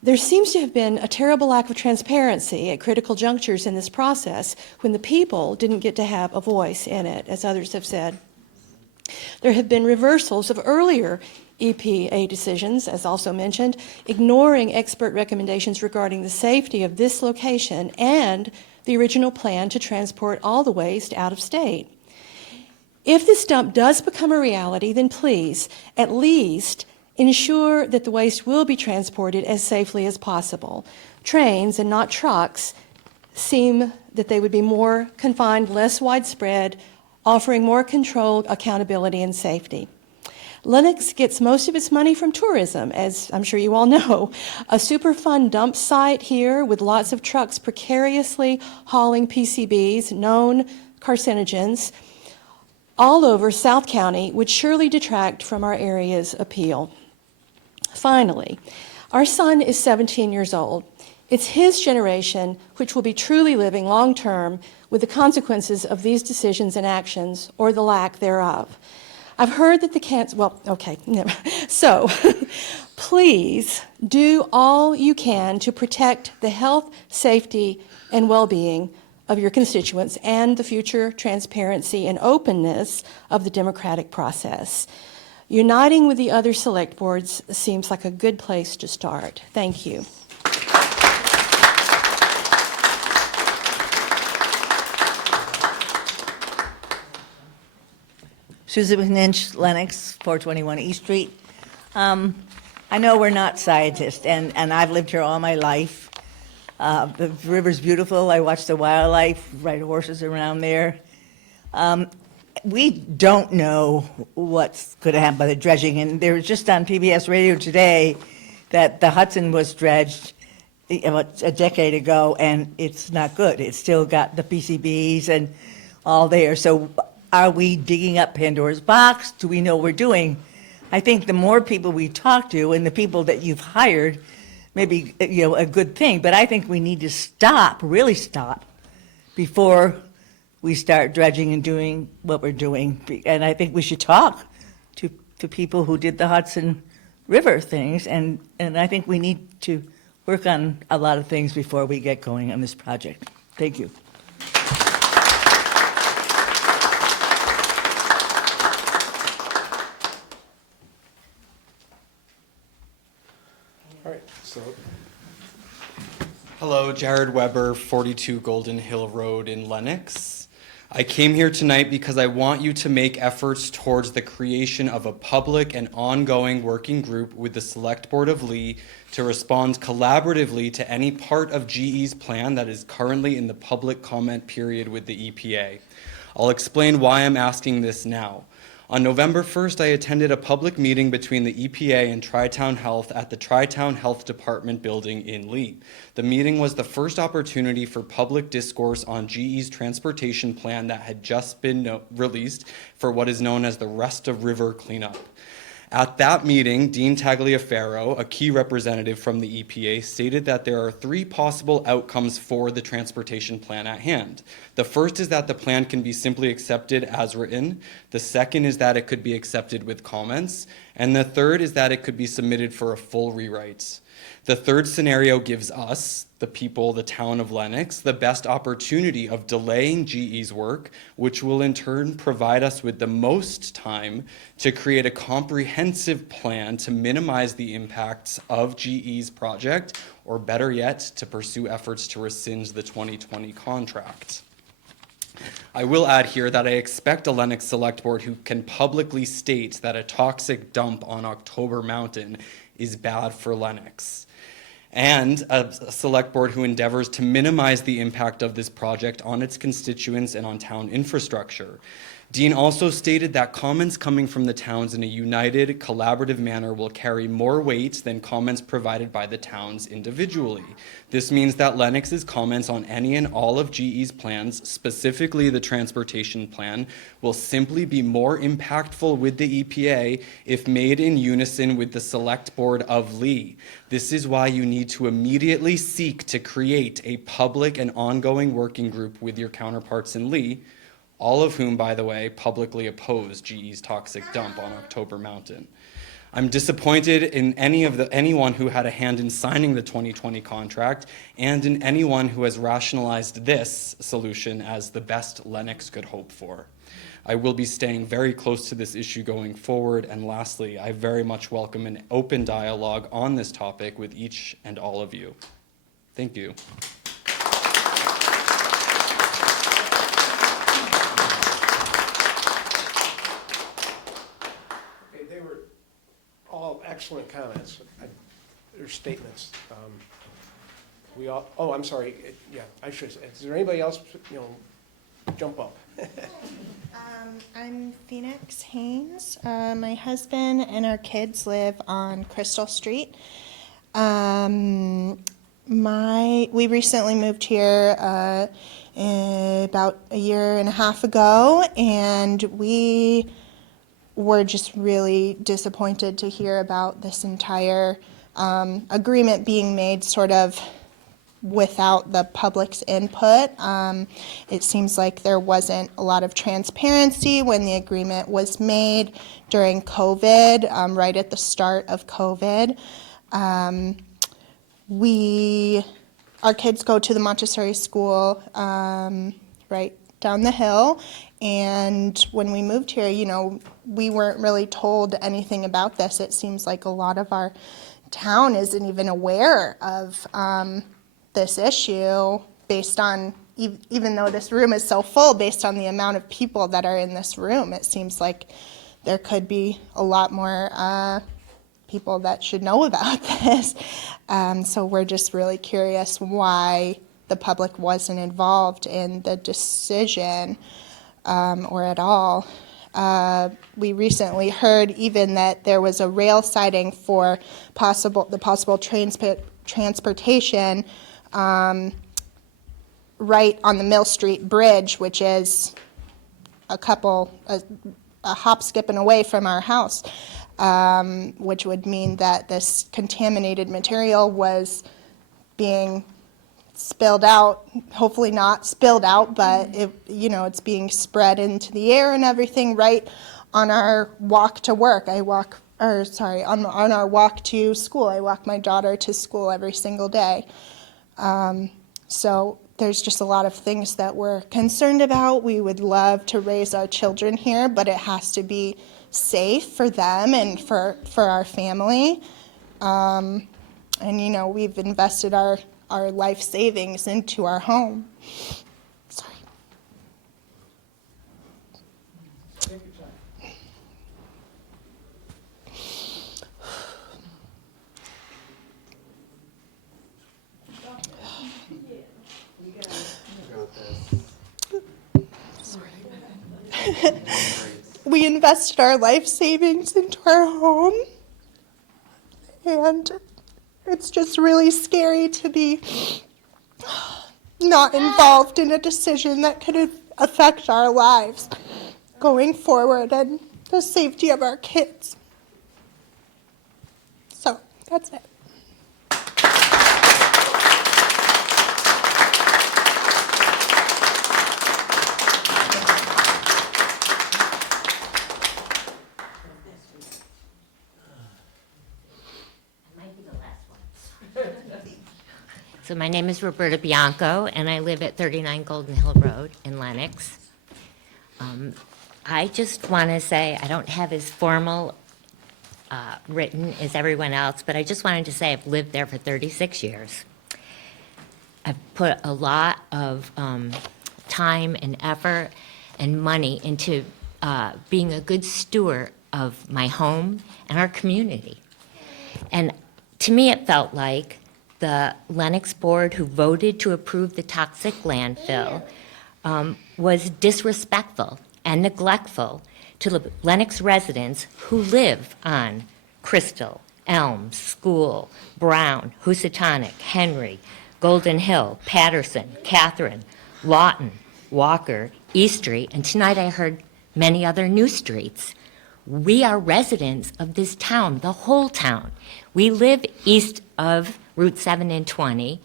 There seems to have been a terrible lack of transparency at critical junctures in this process when the people didn't get to have a voice in it, as others have said. There have been reversals of earlier EPA decisions, as also mentioned, ignoring expert recommendations regarding the safety of this location and the original plan to transport all the waste out of state. If this dump does become a reality, then please, at least, ensure that the waste will be transported as safely as possible. Trains and not trucks seem that they would be more confined, less widespread, offering more control, accountability, and safety. Lenox gets most of its money from tourism, as I'm sure you all know. A Superfund dump site here with lots of trucks precariously hauling PCBs, known carcinogens, all over South County would surely detract from our area's appeal. Finally, our son is 17 years old. It's his generation which will be truly living long-term with the consequences of these decisions and actions, or the lack thereof. I've heard that the cancer, well, okay, never. So please do all you can to protect the health, safety, and well-being of your constituents and the future transparency and openness of the democratic process. Uniting with the other select boards seems like a good place to start. Thank you. Susan McNinch, Lenox, 421 East Street. I know we're not scientists, and I've lived here all my life. The river's beautiful. I watch the wildlife, ride horses around there. We don't know what's going to happen by the dredging, and there was just on PBS radio today that the Hudson was dredged about a decade ago, and it's not good. It's still got the PCBs and all there. So are we digging up Pandora's box? Do we know what we're doing? I think the more people we talk to and the people that you've hired may be, a good thing. But I think we need to stop, really stop, before we start dredging and doing what we're doing. And I think we should talk to people who did the Hudson River things. And I think we need to work on a lot of things before we get going on this project. Thank you. All right, so Hello, Jared Weber, 42 Golden Hill Road in Lenox. I came here tonight because I want you to make efforts towards the creation of a public and ongoing working group with the Select Board of Lee to respond collaboratively to any part of GE's plan that is currently in the public comment period with the EPA. I'll explain why I'm asking this now. On November 1st, I attended a public meeting between the EPA and Tri-Town Health at the Tri-Town Health Department building in Lee. The meeting was the first opportunity for public discourse on GE's transportation plan that had just been released for what is known as the Rest of River cleanup. At that meeting, Dean Tagliaferro, a key representative from the EPA, stated that there are three possible outcomes for the transportation plan at hand. The first is that the plan can be simply accepted as written. The second is that it could be accepted with comments. And the third is that it could be submitted for a full rewrite. The third scenario gives us, the people, the town of Lenox, the best opportunity of delaying GE's work, which will in turn provide us with the most time to create a comprehensive plan to minimize the impacts of GE's project, or better yet, to pursue efforts to rescind the 2020 contract. I will add here that I expect a Lenox Select Board who can publicly state that a toxic dump on October Mountain is bad for Lenox, and a Select Board who endeavors to minimize the impact of this project on its constituents and on town infrastructure. Dean also stated that comments coming from the towns in a united, collaborative manner will carry more weight than comments provided by the towns individually. This means that Lenox's comments on any and all of GE's plans, specifically the transportation plan, will simply be more impactful with the EPA if made in unison with the Select Board of Lee. This is why you need to immediately seek to create a public and ongoing working group with your counterparts in Lee, all of whom, by the way, publicly oppose GE's toxic dump on October Mountain. I'm disappointed in anyone who had a hand in signing the 2020 contract and in anyone who has rationalized this solution as the best Lenox could hope for. I will be staying very close to this issue going forward, and lastly, I very much welcome an open dialogue on this topic with each and all of you. Thank you. excellent comments, or statements. We all, oh, I'm sorry, yeah, I should, is there anybody else, jump up? I'm Phoenix Haynes. My husband and our kids live on Crystal Street. We recently moved here about a year and a half ago, and we were just really disappointed to hear about this entire agreement being made sort of without the public's input. It seems like there wasn't a lot of transparency when the agreement was made during COVID, right at the start of COVID. Our kids go to the Montessori school right down the hill, and when we moved here, we weren't really told anything about this. It seems like a lot of our town isn't even aware of this issue based on, even though this room is so full, based on the amount of people that are in this room, it seems like there could be a lot more people that should know about this. So we're just really curious why the public wasn't involved in the decision or at all. We recently heard even that there was a rail siding for the possible transportation right on the Mill Street Bridge, which is a hop, skip, and away from our house, which would mean that this contaminated material was being spilled out, hopefully not spilled out, but it's being spread into the air and everything right on our walk to work. On our walk to school. I walk my daughter to school every single day. So there's just a lot of things that we're concerned about. We would love to raise our children here, but it has to be safe for them and for our family. And we've invested our life savings into our home. Sorry. We invested our life savings into our home, and it's just really scary to be not involved in a decision that could affect our lives going forward and the safety of our kids. So that's it. So my name is Roberta Bianco, and I live at 39 Golden Hill Road in Lenox. I just want to say, I don't have as formal written as everyone else, but I just wanted to say I've lived there for 36 years. I've put a lot of time and effort and money into being a good steward of my home and our community. And to me, it felt like the Lenox board who voted to approve the toxic landfill was disrespectful and neglectful to the Lenox residents who live on Crystal, Elm, School, Brown, Housatonic, Henry, Golden Hill, Patterson, Catherine, Lawton, Walker, East Street, and tonight I heard many other new streets. We are residents of this town, the whole town. We live east of Route 7 and 20,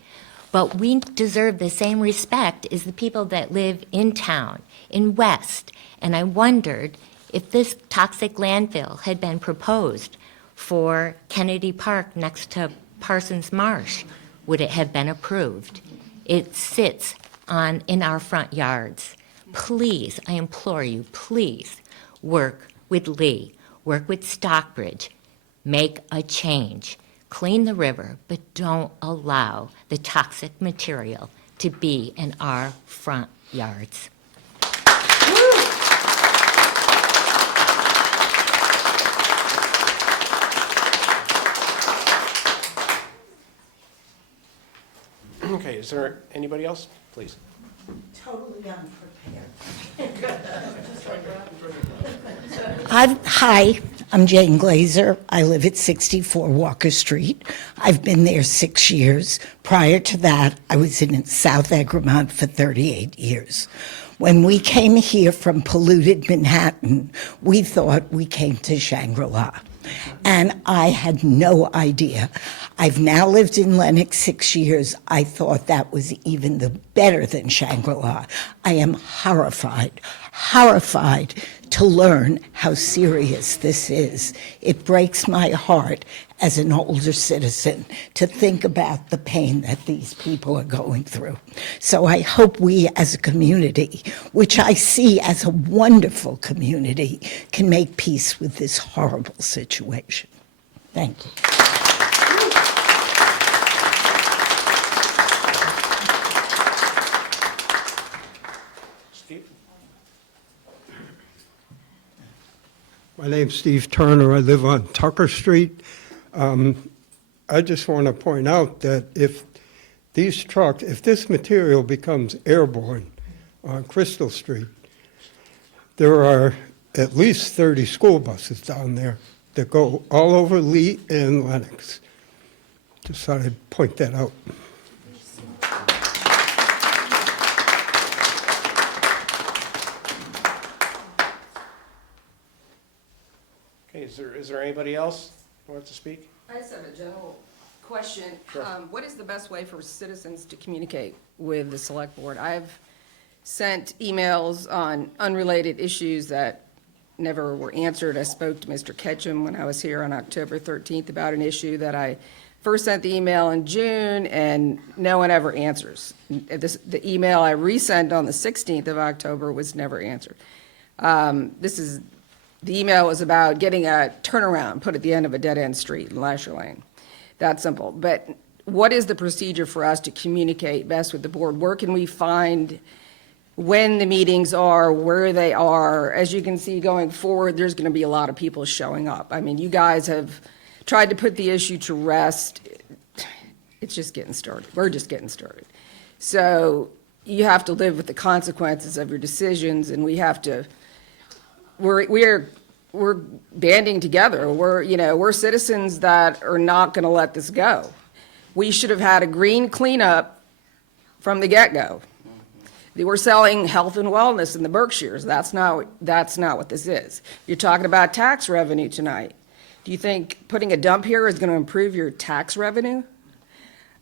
but we deserve the same respect as the people that live in town, in West. And I wondered if this toxic landfill had been proposed for Kennedy Park next to Parsons Marsh, would it have been approved? It sits in our front yards. Please, I implore you, please work with Lee, work with Stockbridge, make a change. Clean the river, but don't allow the toxic material to be in our front yards. Okay, is there anybody else? Please. Totally unprepared. Hi, I'm Jane Glazer. I live at 64 Walker Street. I've been there 6 years. Prior to that, I was in South Egremont for 38 years. When we came here from polluted Manhattan, we thought we came to Shangri-La. And I had no idea. I've now lived in Lenox 6 years. I thought that was even better than Shangri-La. I am horrified to learn how serious this is. It breaks my heart as an older citizen to think about the pain that these people are going through. So I hope we as a community, which I see as a wonderful community, can make peace with this horrible situation. Thank you. Steve? My name's Steve Turner. I live on Tucker Street. I just want to point out that if this material becomes airborne on Crystal Street, there are at least 30 school buses down there that go all over Lee and Lenox. Just thought I'd point that out. Okay, is there anybody else who wants to speak? I just have a general question. Sure. What is the best way for citizens to communicate with the select board? I've sent emails on unrelated issues that never were answered. I spoke to Mr. Ketchum when I was here on October 13th about an issue that I first sent the email in June, and no one ever answers. The email I resent on the 16th of October was never answered. The email was about getting a turnaround put at the end of a dead-end street in Lasher Lane. That simple. But what is the procedure for us to communicate best with the board? Where can we find when the meetings are, where they are? As you can see going forward, there's going to be a lot of people showing up. I mean, you guys have tried to put the issue to rest. It's just getting started. We're just getting started. So you have to live with the consequences of your decisions, and we have to we're banding together. We're citizens that are not going to let this go. We should have had a green cleanup from the get-go. We're selling health and wellness in the Berkshires. That's not what this is. You're talking about tax revenue tonight. Do you think putting a dump here is going to improve your tax revenue?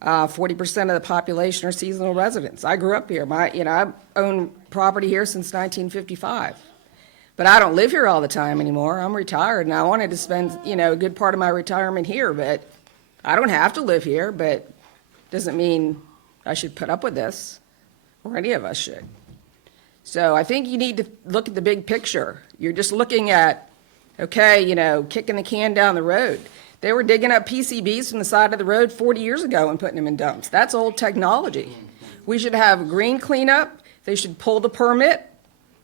40% of the population are seasonal residents. I grew up here. I've owned property here since 1955. But I don't live here all the time anymore. I'm retired, and I wanted to spend, a good part of my retirement here, but I don't have to live here, but doesn't mean I should put up with this, or any of us should. So I think you need to look at the big picture. You're just looking at, kicking the can down the road. They were digging up PCBs from the side of the road 40 years ago and putting them in dumps. That's old technology. We should have a green cleanup. They should pull the permit.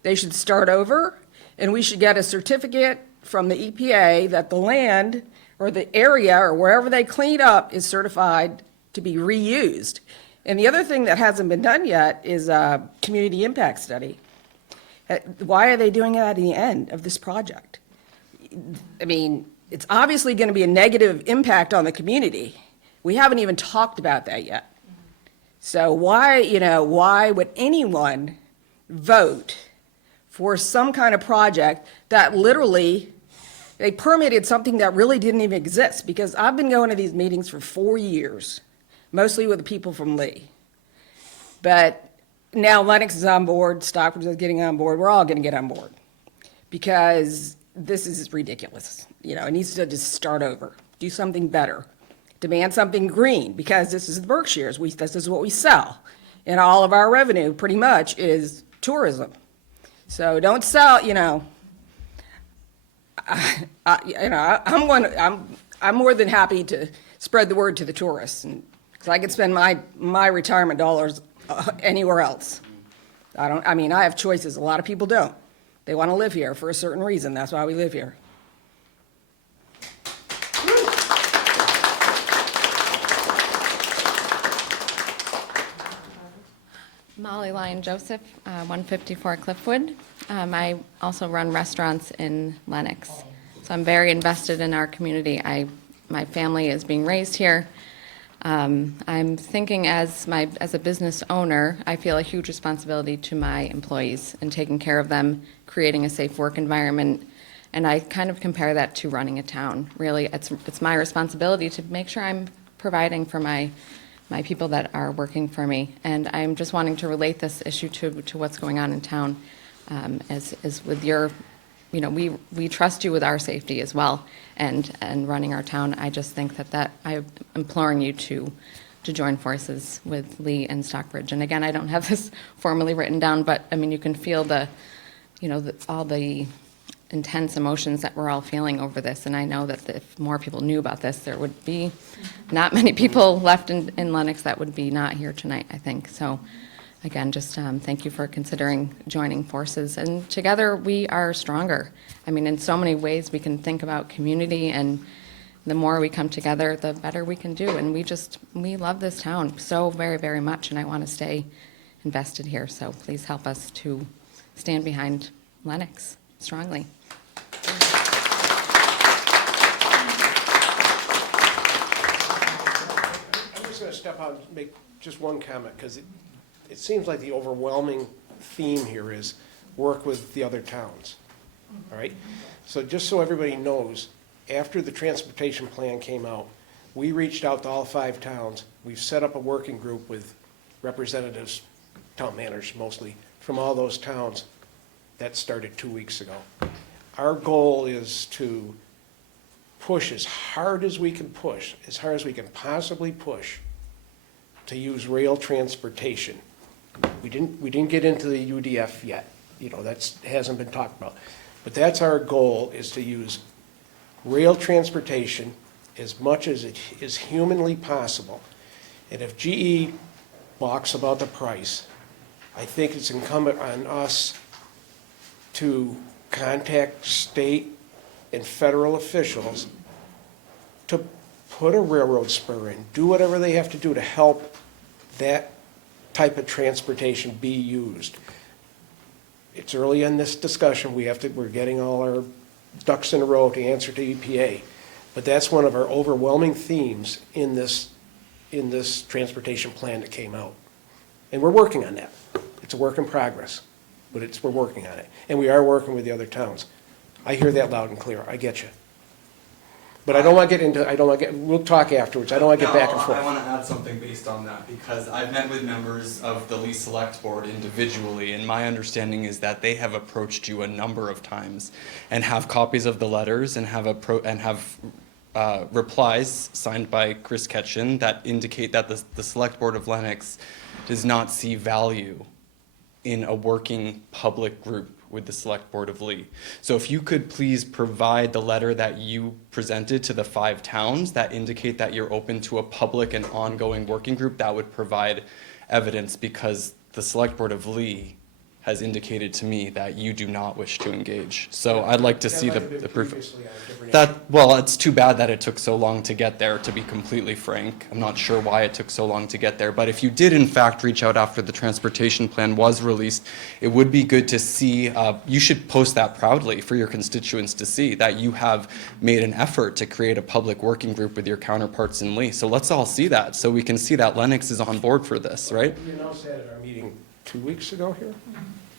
They should start over. And we should get a certificate from the EPA that the land or the area or wherever they clean up is certified to be reused. And the other thing that hasn't been done yet is a community impact study. Why are they doing it at the end of this project? I mean, it's obviously going to be a negative impact on the community. We haven't even talked about that yet. So why would anyone vote for some kind of project that literally, they permitted something that really didn't even exist? Because I've been going to these meetings for 4 years, mostly with the people from Lee. But now Lenox is on board, Stockbridge is getting on board, we're all gonna get on board. Because this is ridiculous. It needs to just start over, do something better, demand something green, because this is the Berkshires, this is what we sell. And all of our revenue pretty much is tourism. So don't sell, I'm more than happy to spread the word to the tourists, because I could spend my retirement dollars anywhere else. I have choices. A lot of people don't. They want to live here for a certain reason. That's why we live here. Kelly Lyon Joseph, 154 Cliffwood. I also run restaurants in Lenox. So I'm very invested in our community. My family is being raised here. I'm thinking as a business owner, I feel a huge responsibility to my employees and taking care of them, creating a safe work environment. And I kind of compare that to running a town. Really, it's my responsibility to make sure I'm providing for my people that are working for me. And I'm just wanting to relate this issue to what's going on in town, as with your, we trust you with our safety as well, and running our town. I just think that I'm imploring you to join forces with Lee and Stockbridge. And again, I don't have this formally written down, but I mean, you can feel all the intense emotions that we're all feeling over this. And I know that if more people knew about this, there would be not many people left in Lenox that would be not here tonight, I think. So again, just thank you for considering joining forces. And together we are stronger. I mean, in so many ways we can think about community, and the more we come together, the better we can do. And we love this town so very, very much, and I want to stay invested here. So please help us to stand behind Lenox strongly. I'm just going to step out and make just one comment, because it seems like the overwhelming theme here is work with the other towns, all right? So just so everybody knows, after the transportation plan came out, we reached out to all 5 towns. We've set up a working group with representatives, town managers mostly, from all those towns. That started 2 weeks ago. Our goal is to push as hard as we can push, as hard as we can possibly push, to use rail transportation. We didn't get into the UDF yet. That hasn't been talked about. But that's our goal, is to use rail transportation as much as it is humanly possible. And if GE balks about the price, I think it's incumbent on us to contact state and federal officials to put a railroad spur in, do whatever they have to do to help that type of transportation be used. It's early in this discussion. We're getting all our ducks in a row to answer to EPA. But that's one of our overwhelming themes in this transportation plan that came out. And we're working on that. It's a work in progress, but we're working on it. And we are working with the other towns. I hear that loud and clear. I get you. But I don't want to get into, we'll talk afterwards. I don't want to get back and forth. I want to add something based on that, because I've met with members of the Lee Select Board individually, and my understanding is that they have approached you a number of times and have copies of the letters and have replies signed by Chris Ketchen that indicate that the Select Board of Lenox does not see value in a working public group with the Select Board of Lee. So if you could please provide the letter that you presented to the 5 towns that indicate that you're open to a public and ongoing working group, that would provide evidence, because the Select Board of Lee has indicated to me that you do not wish to engage. So I'd like to see the proof. Well, it's too bad that it took so long to get there, to be completely frank. I'm not sure why it took so long to get there, but if you did in fact reach out after the transportation plan was released, it would be good to see, you should post that proudly for your constituents to see that you have made an effort to create a public working group with your counterparts in Lee. So let's all see that, so we can see that Lenox is on board for this, right? We announced that at our meeting 2 weeks ago here.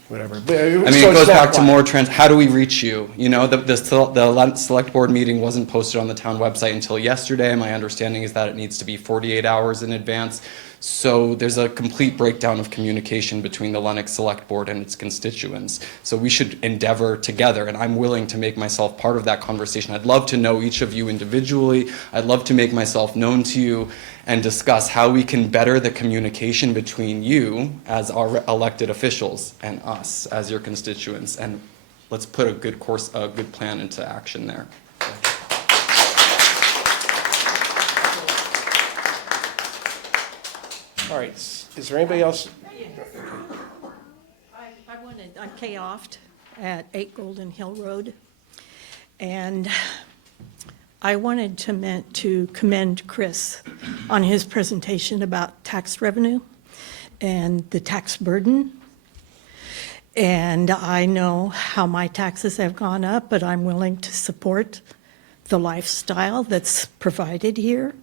Whatever. I mean, it goes back to more how do we reach you? The Select Board meeting wasn't posted on the town website until yesterday. My understanding is that it needs to be 48 hours in advance. So there's a complete breakdown of communication between the Lenox Select Board and its constituents. So we should endeavor together, and I'm willing to make myself part of that conversation. I'd love to know each of you individually. I'd love to make myself known to you and discuss how we can better the communication between you as our elected officials and us as your constituents. And let's put a good plan into action there. All right, is there anybody else? I'm Kay Oft at 8 Golden Hill Road, and I wanted to commend Chris on his presentation about tax revenue, and the tax burden. And I know how my taxes have gone up, but I'm willing to support the lifestyle that's provided here.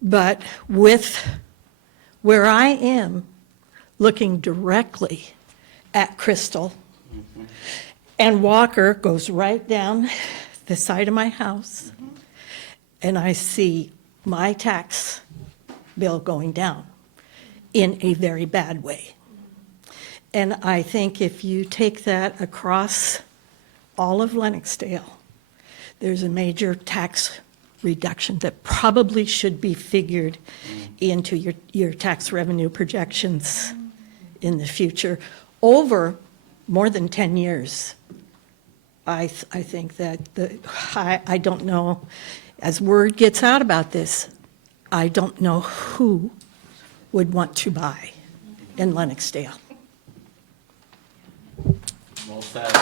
But with where I am, looking directly at Crystal, and Walker goes right down the side of my house, and I see my tax bill going down in a very bad way. And I think if you take that across all of Lenoxdale, there's a major tax reduction that probably should be figured into your tax revenue projections in the future over more than 10 years. I think that I don't know, as word gets out about this, I don't know who would want to buy in Lenoxdale. Well said.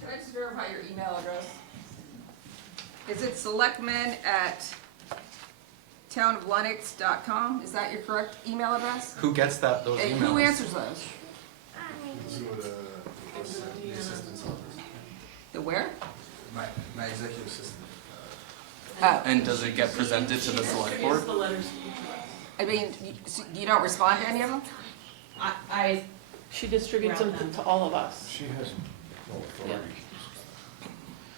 Can I just verify your email address? Is it selectmen@townoflennox.com? Is that your correct email address? Who gets those And emails? who answers those? The where? My executive assistant. Oh, And does it get presented to the select board? I mean, you don't respond to any of them? She distributes them to all of us. She has no authority.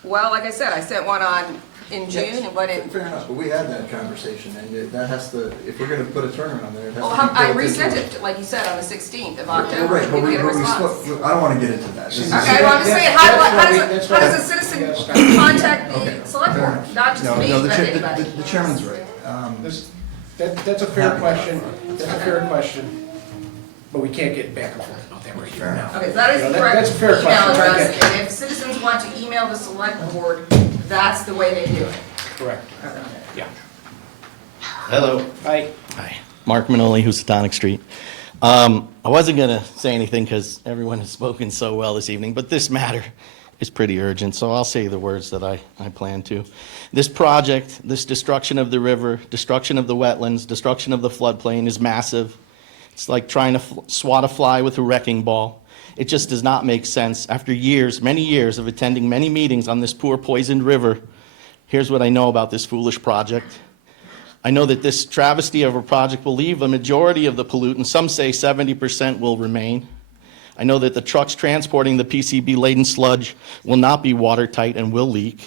Well, like I said, I sent one on in June and what it, Fair enough, but we had that conversation, and that has to, if we're gonna put a turnaround there, it has to be. well, I built into resent it. it, like you said, on the 16th of Well, October. right, but Didn't get a we response. spoke, I don't wanna get into that. This is- Okay, well, I'm just saying, how That's does why a citizen contact the select Fair board? enough. Not just No, me, no, but anybody. the chairman's right. That's a fair question, but we can't get back and forth about that right here now. Okay, so that is You know, the correct that's a fair email question. I address, get you. and if citizens want to email the select board, that's the way they do it. Correct, yeah. Hello. Hi. Hi. Mark Manoli, Housatonic Street. I wasn't going to say anything because everyone has spoken so well this evening, but this matter is pretty urgent, so I'll say the words that I plan to. This project, this destruction of the river, destruction of the wetlands, destruction of the floodplain is massive. It's like trying to swat a fly with a wrecking ball. It just does not make sense. After years, many years of attending many meetings on this poor poisoned river, here's what I know about this foolish project. I know that this travesty of a project will leave a majority of the pollutants. Some say 70% will remain. I know that the trucks transporting the PCB-laden sludge will not be watertight and will leak.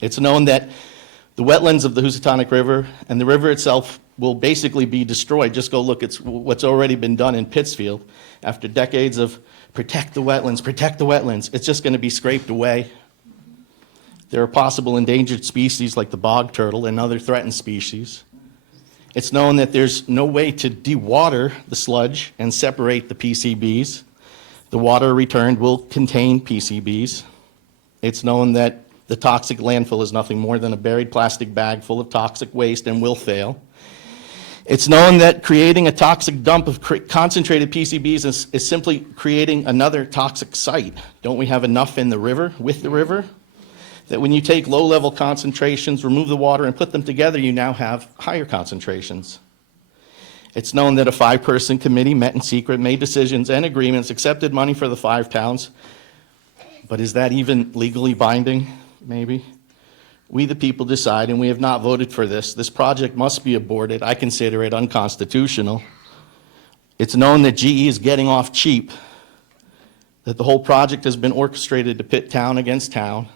It's known that the wetlands of the Housatonic River and the river itself will basically be destroyed. Just go look at what's already been done in Pittsfield. After decades of protect the wetlands, it's just going to be scraped away. There are possible endangered species like the bog turtle and other threatened species. It's known that there's no way to dewater the sludge and separate the PCBs. The water returned will contain PCBs. It's known that the toxic landfill is nothing more than a buried plastic bag full of toxic waste and will fail. It's known that creating a toxic dump of concentrated PCBs is simply creating another toxic site. Don't we have enough in the river, with the river? That when you take low-level concentrations, remove the water, and put them together, you now have higher concentrations. It's known that a 5-person committee met in secret, made decisions and agreements, accepted money for the 5 towns. But is that even legally binding? Maybe. We, the people, decide, and we have not voted for this. This project must be aborted. I consider it unconstitutional. It's known that GE is getting off cheap, that the whole project has been orchestrated to pit town against town.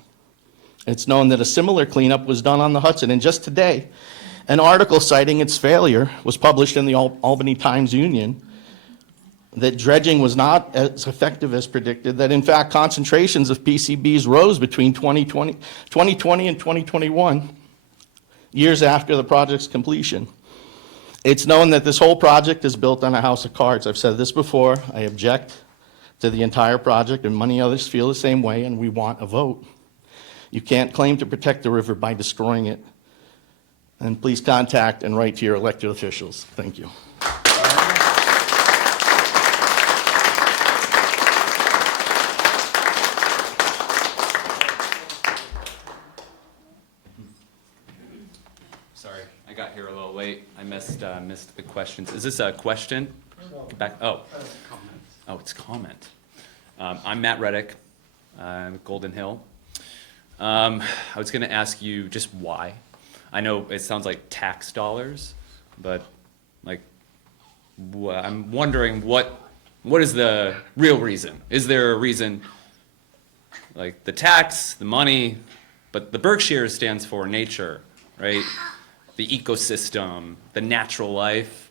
It's known that a similar cleanup was done on the Hudson, and just today, an article citing its failure was published in the Albany Times-Union, that dredging was not as effective as predicted, that in fact concentrations of PCBs rose between 2020 and 2021, years after the project's completion. It's known that this whole project is built on a house of cards. I've said this before. I object to the entire project, and many others feel the same way, and we want a vote. You can't claim to protect the river by destroying it. And please contact and write to your elected officials. Thank you. I got here a little late. I missed the questions. Is this a question? Back. Oh, it's comment. I'm Matt Reddick. I'm at Golden Hill. I was going to ask you just why. I know it sounds like tax dollars, but like, I'm wondering what is the real reason? Is there a reason, like the tax, the money, but the Berkshire stands for nature, right? The ecosystem, the natural life.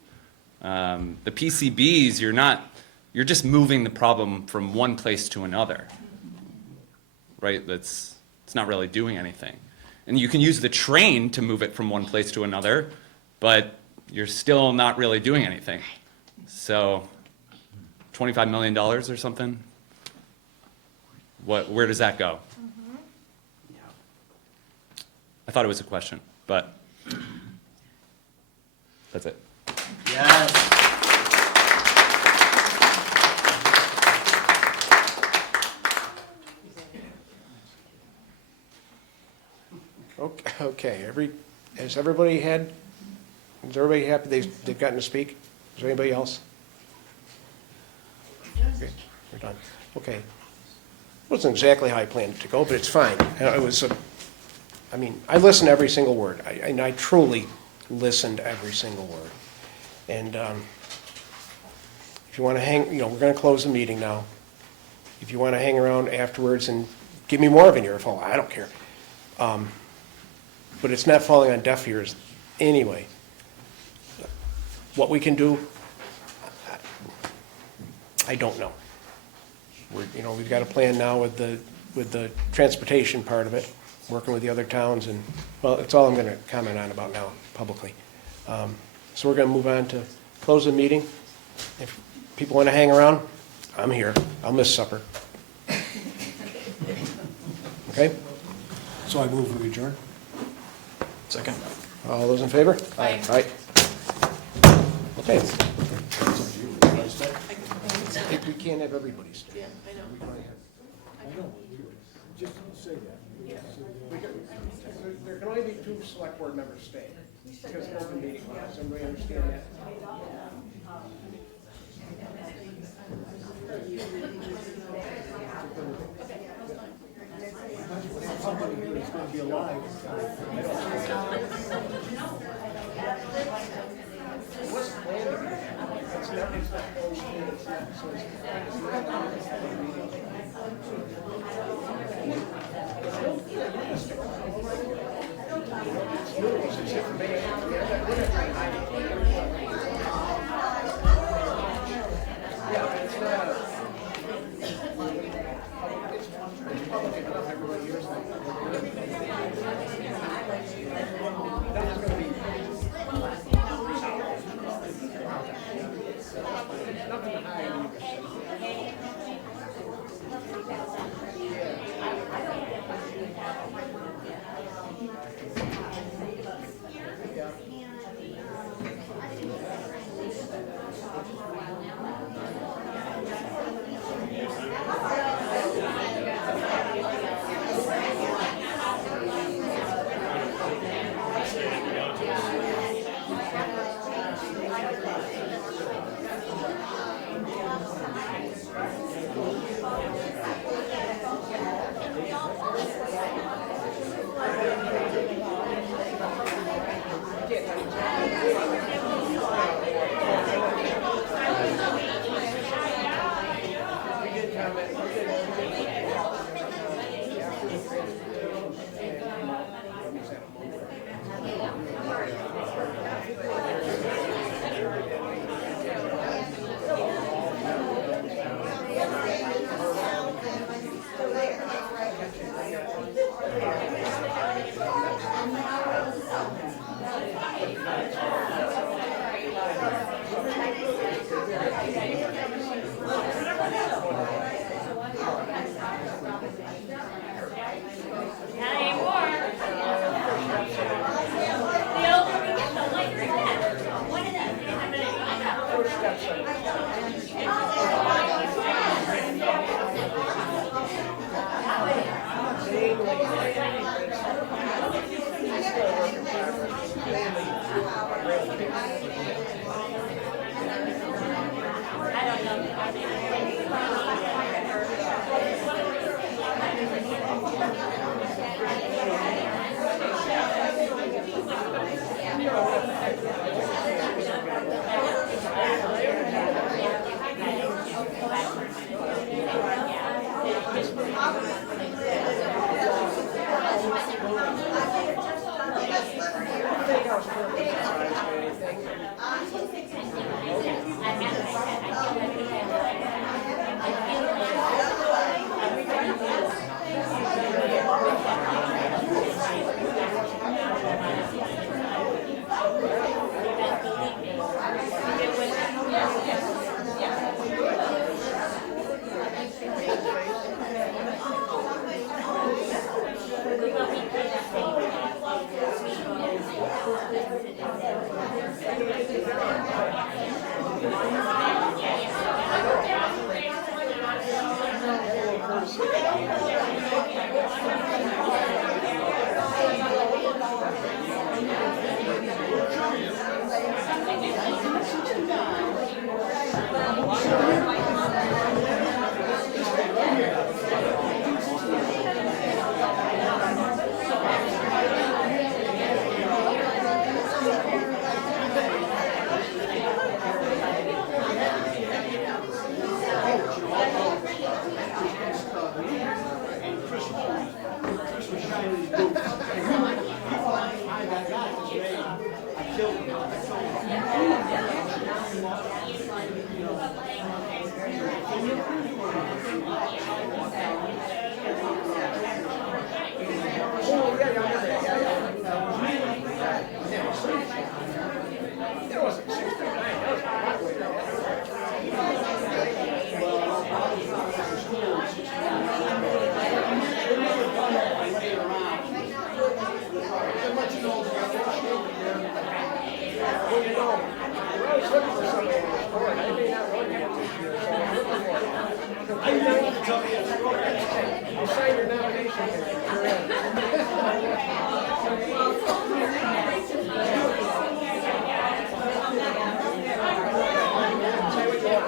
The PCBs, you're just moving the problem from one place to another, right? It's not really doing anything. And you can use the train to move it from one place to another, but you're still not really doing anything. So, $25 million or something? Where does that go? I thought it was a question, but that's it. Yes. Okay, is everybody happy they've gotten to speak? Is there anybody else? Okay, we're done. Okay. Wasn't exactly how I planned it to go, but it's fine. It was, I listened to every single word. I truly listened to every single word. And if you want to hang, we're going to close the meeting now. If you want to hang around afterwards and give me more of an earful, I don't care. But it's not falling on deaf ears anyway. What we can do, I don't know. We've got a plan now with the transportation part of it, working with the other towns, and, well, that's all I'm going to comment on about now publicly. So we're going to move on to close the meeting. If people want to hang around, I'm here. I'll miss supper. Okay? So I move we adjourn. Second. All those in favor? Aye. Aye. Okay. We can't have everybody stay. Yeah, I know. Just say that. There can only be 2 select board members stay, because of open meeting law. Does everybody understand that? Somebody here is going to be alive.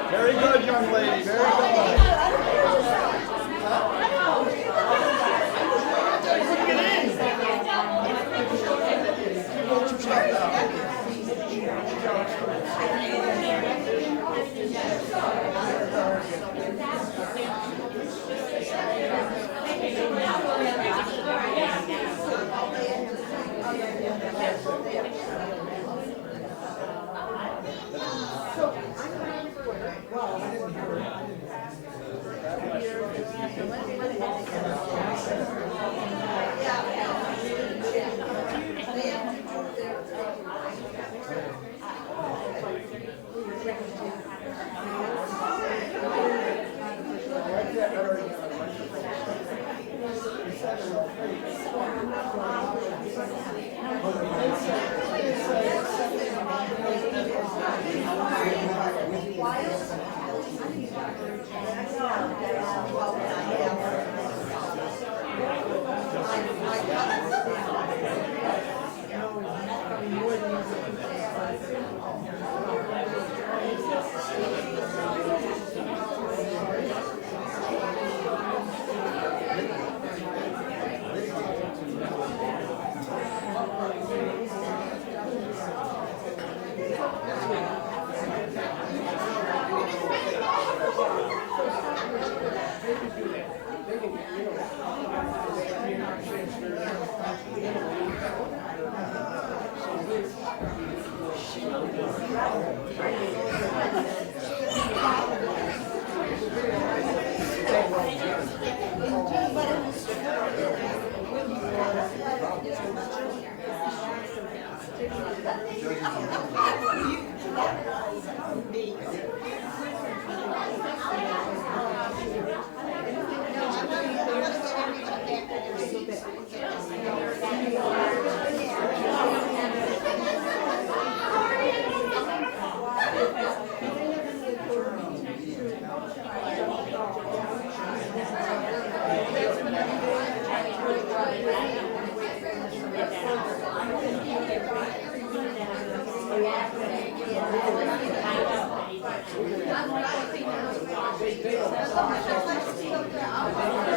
Very good, young lady, very good. Thank you.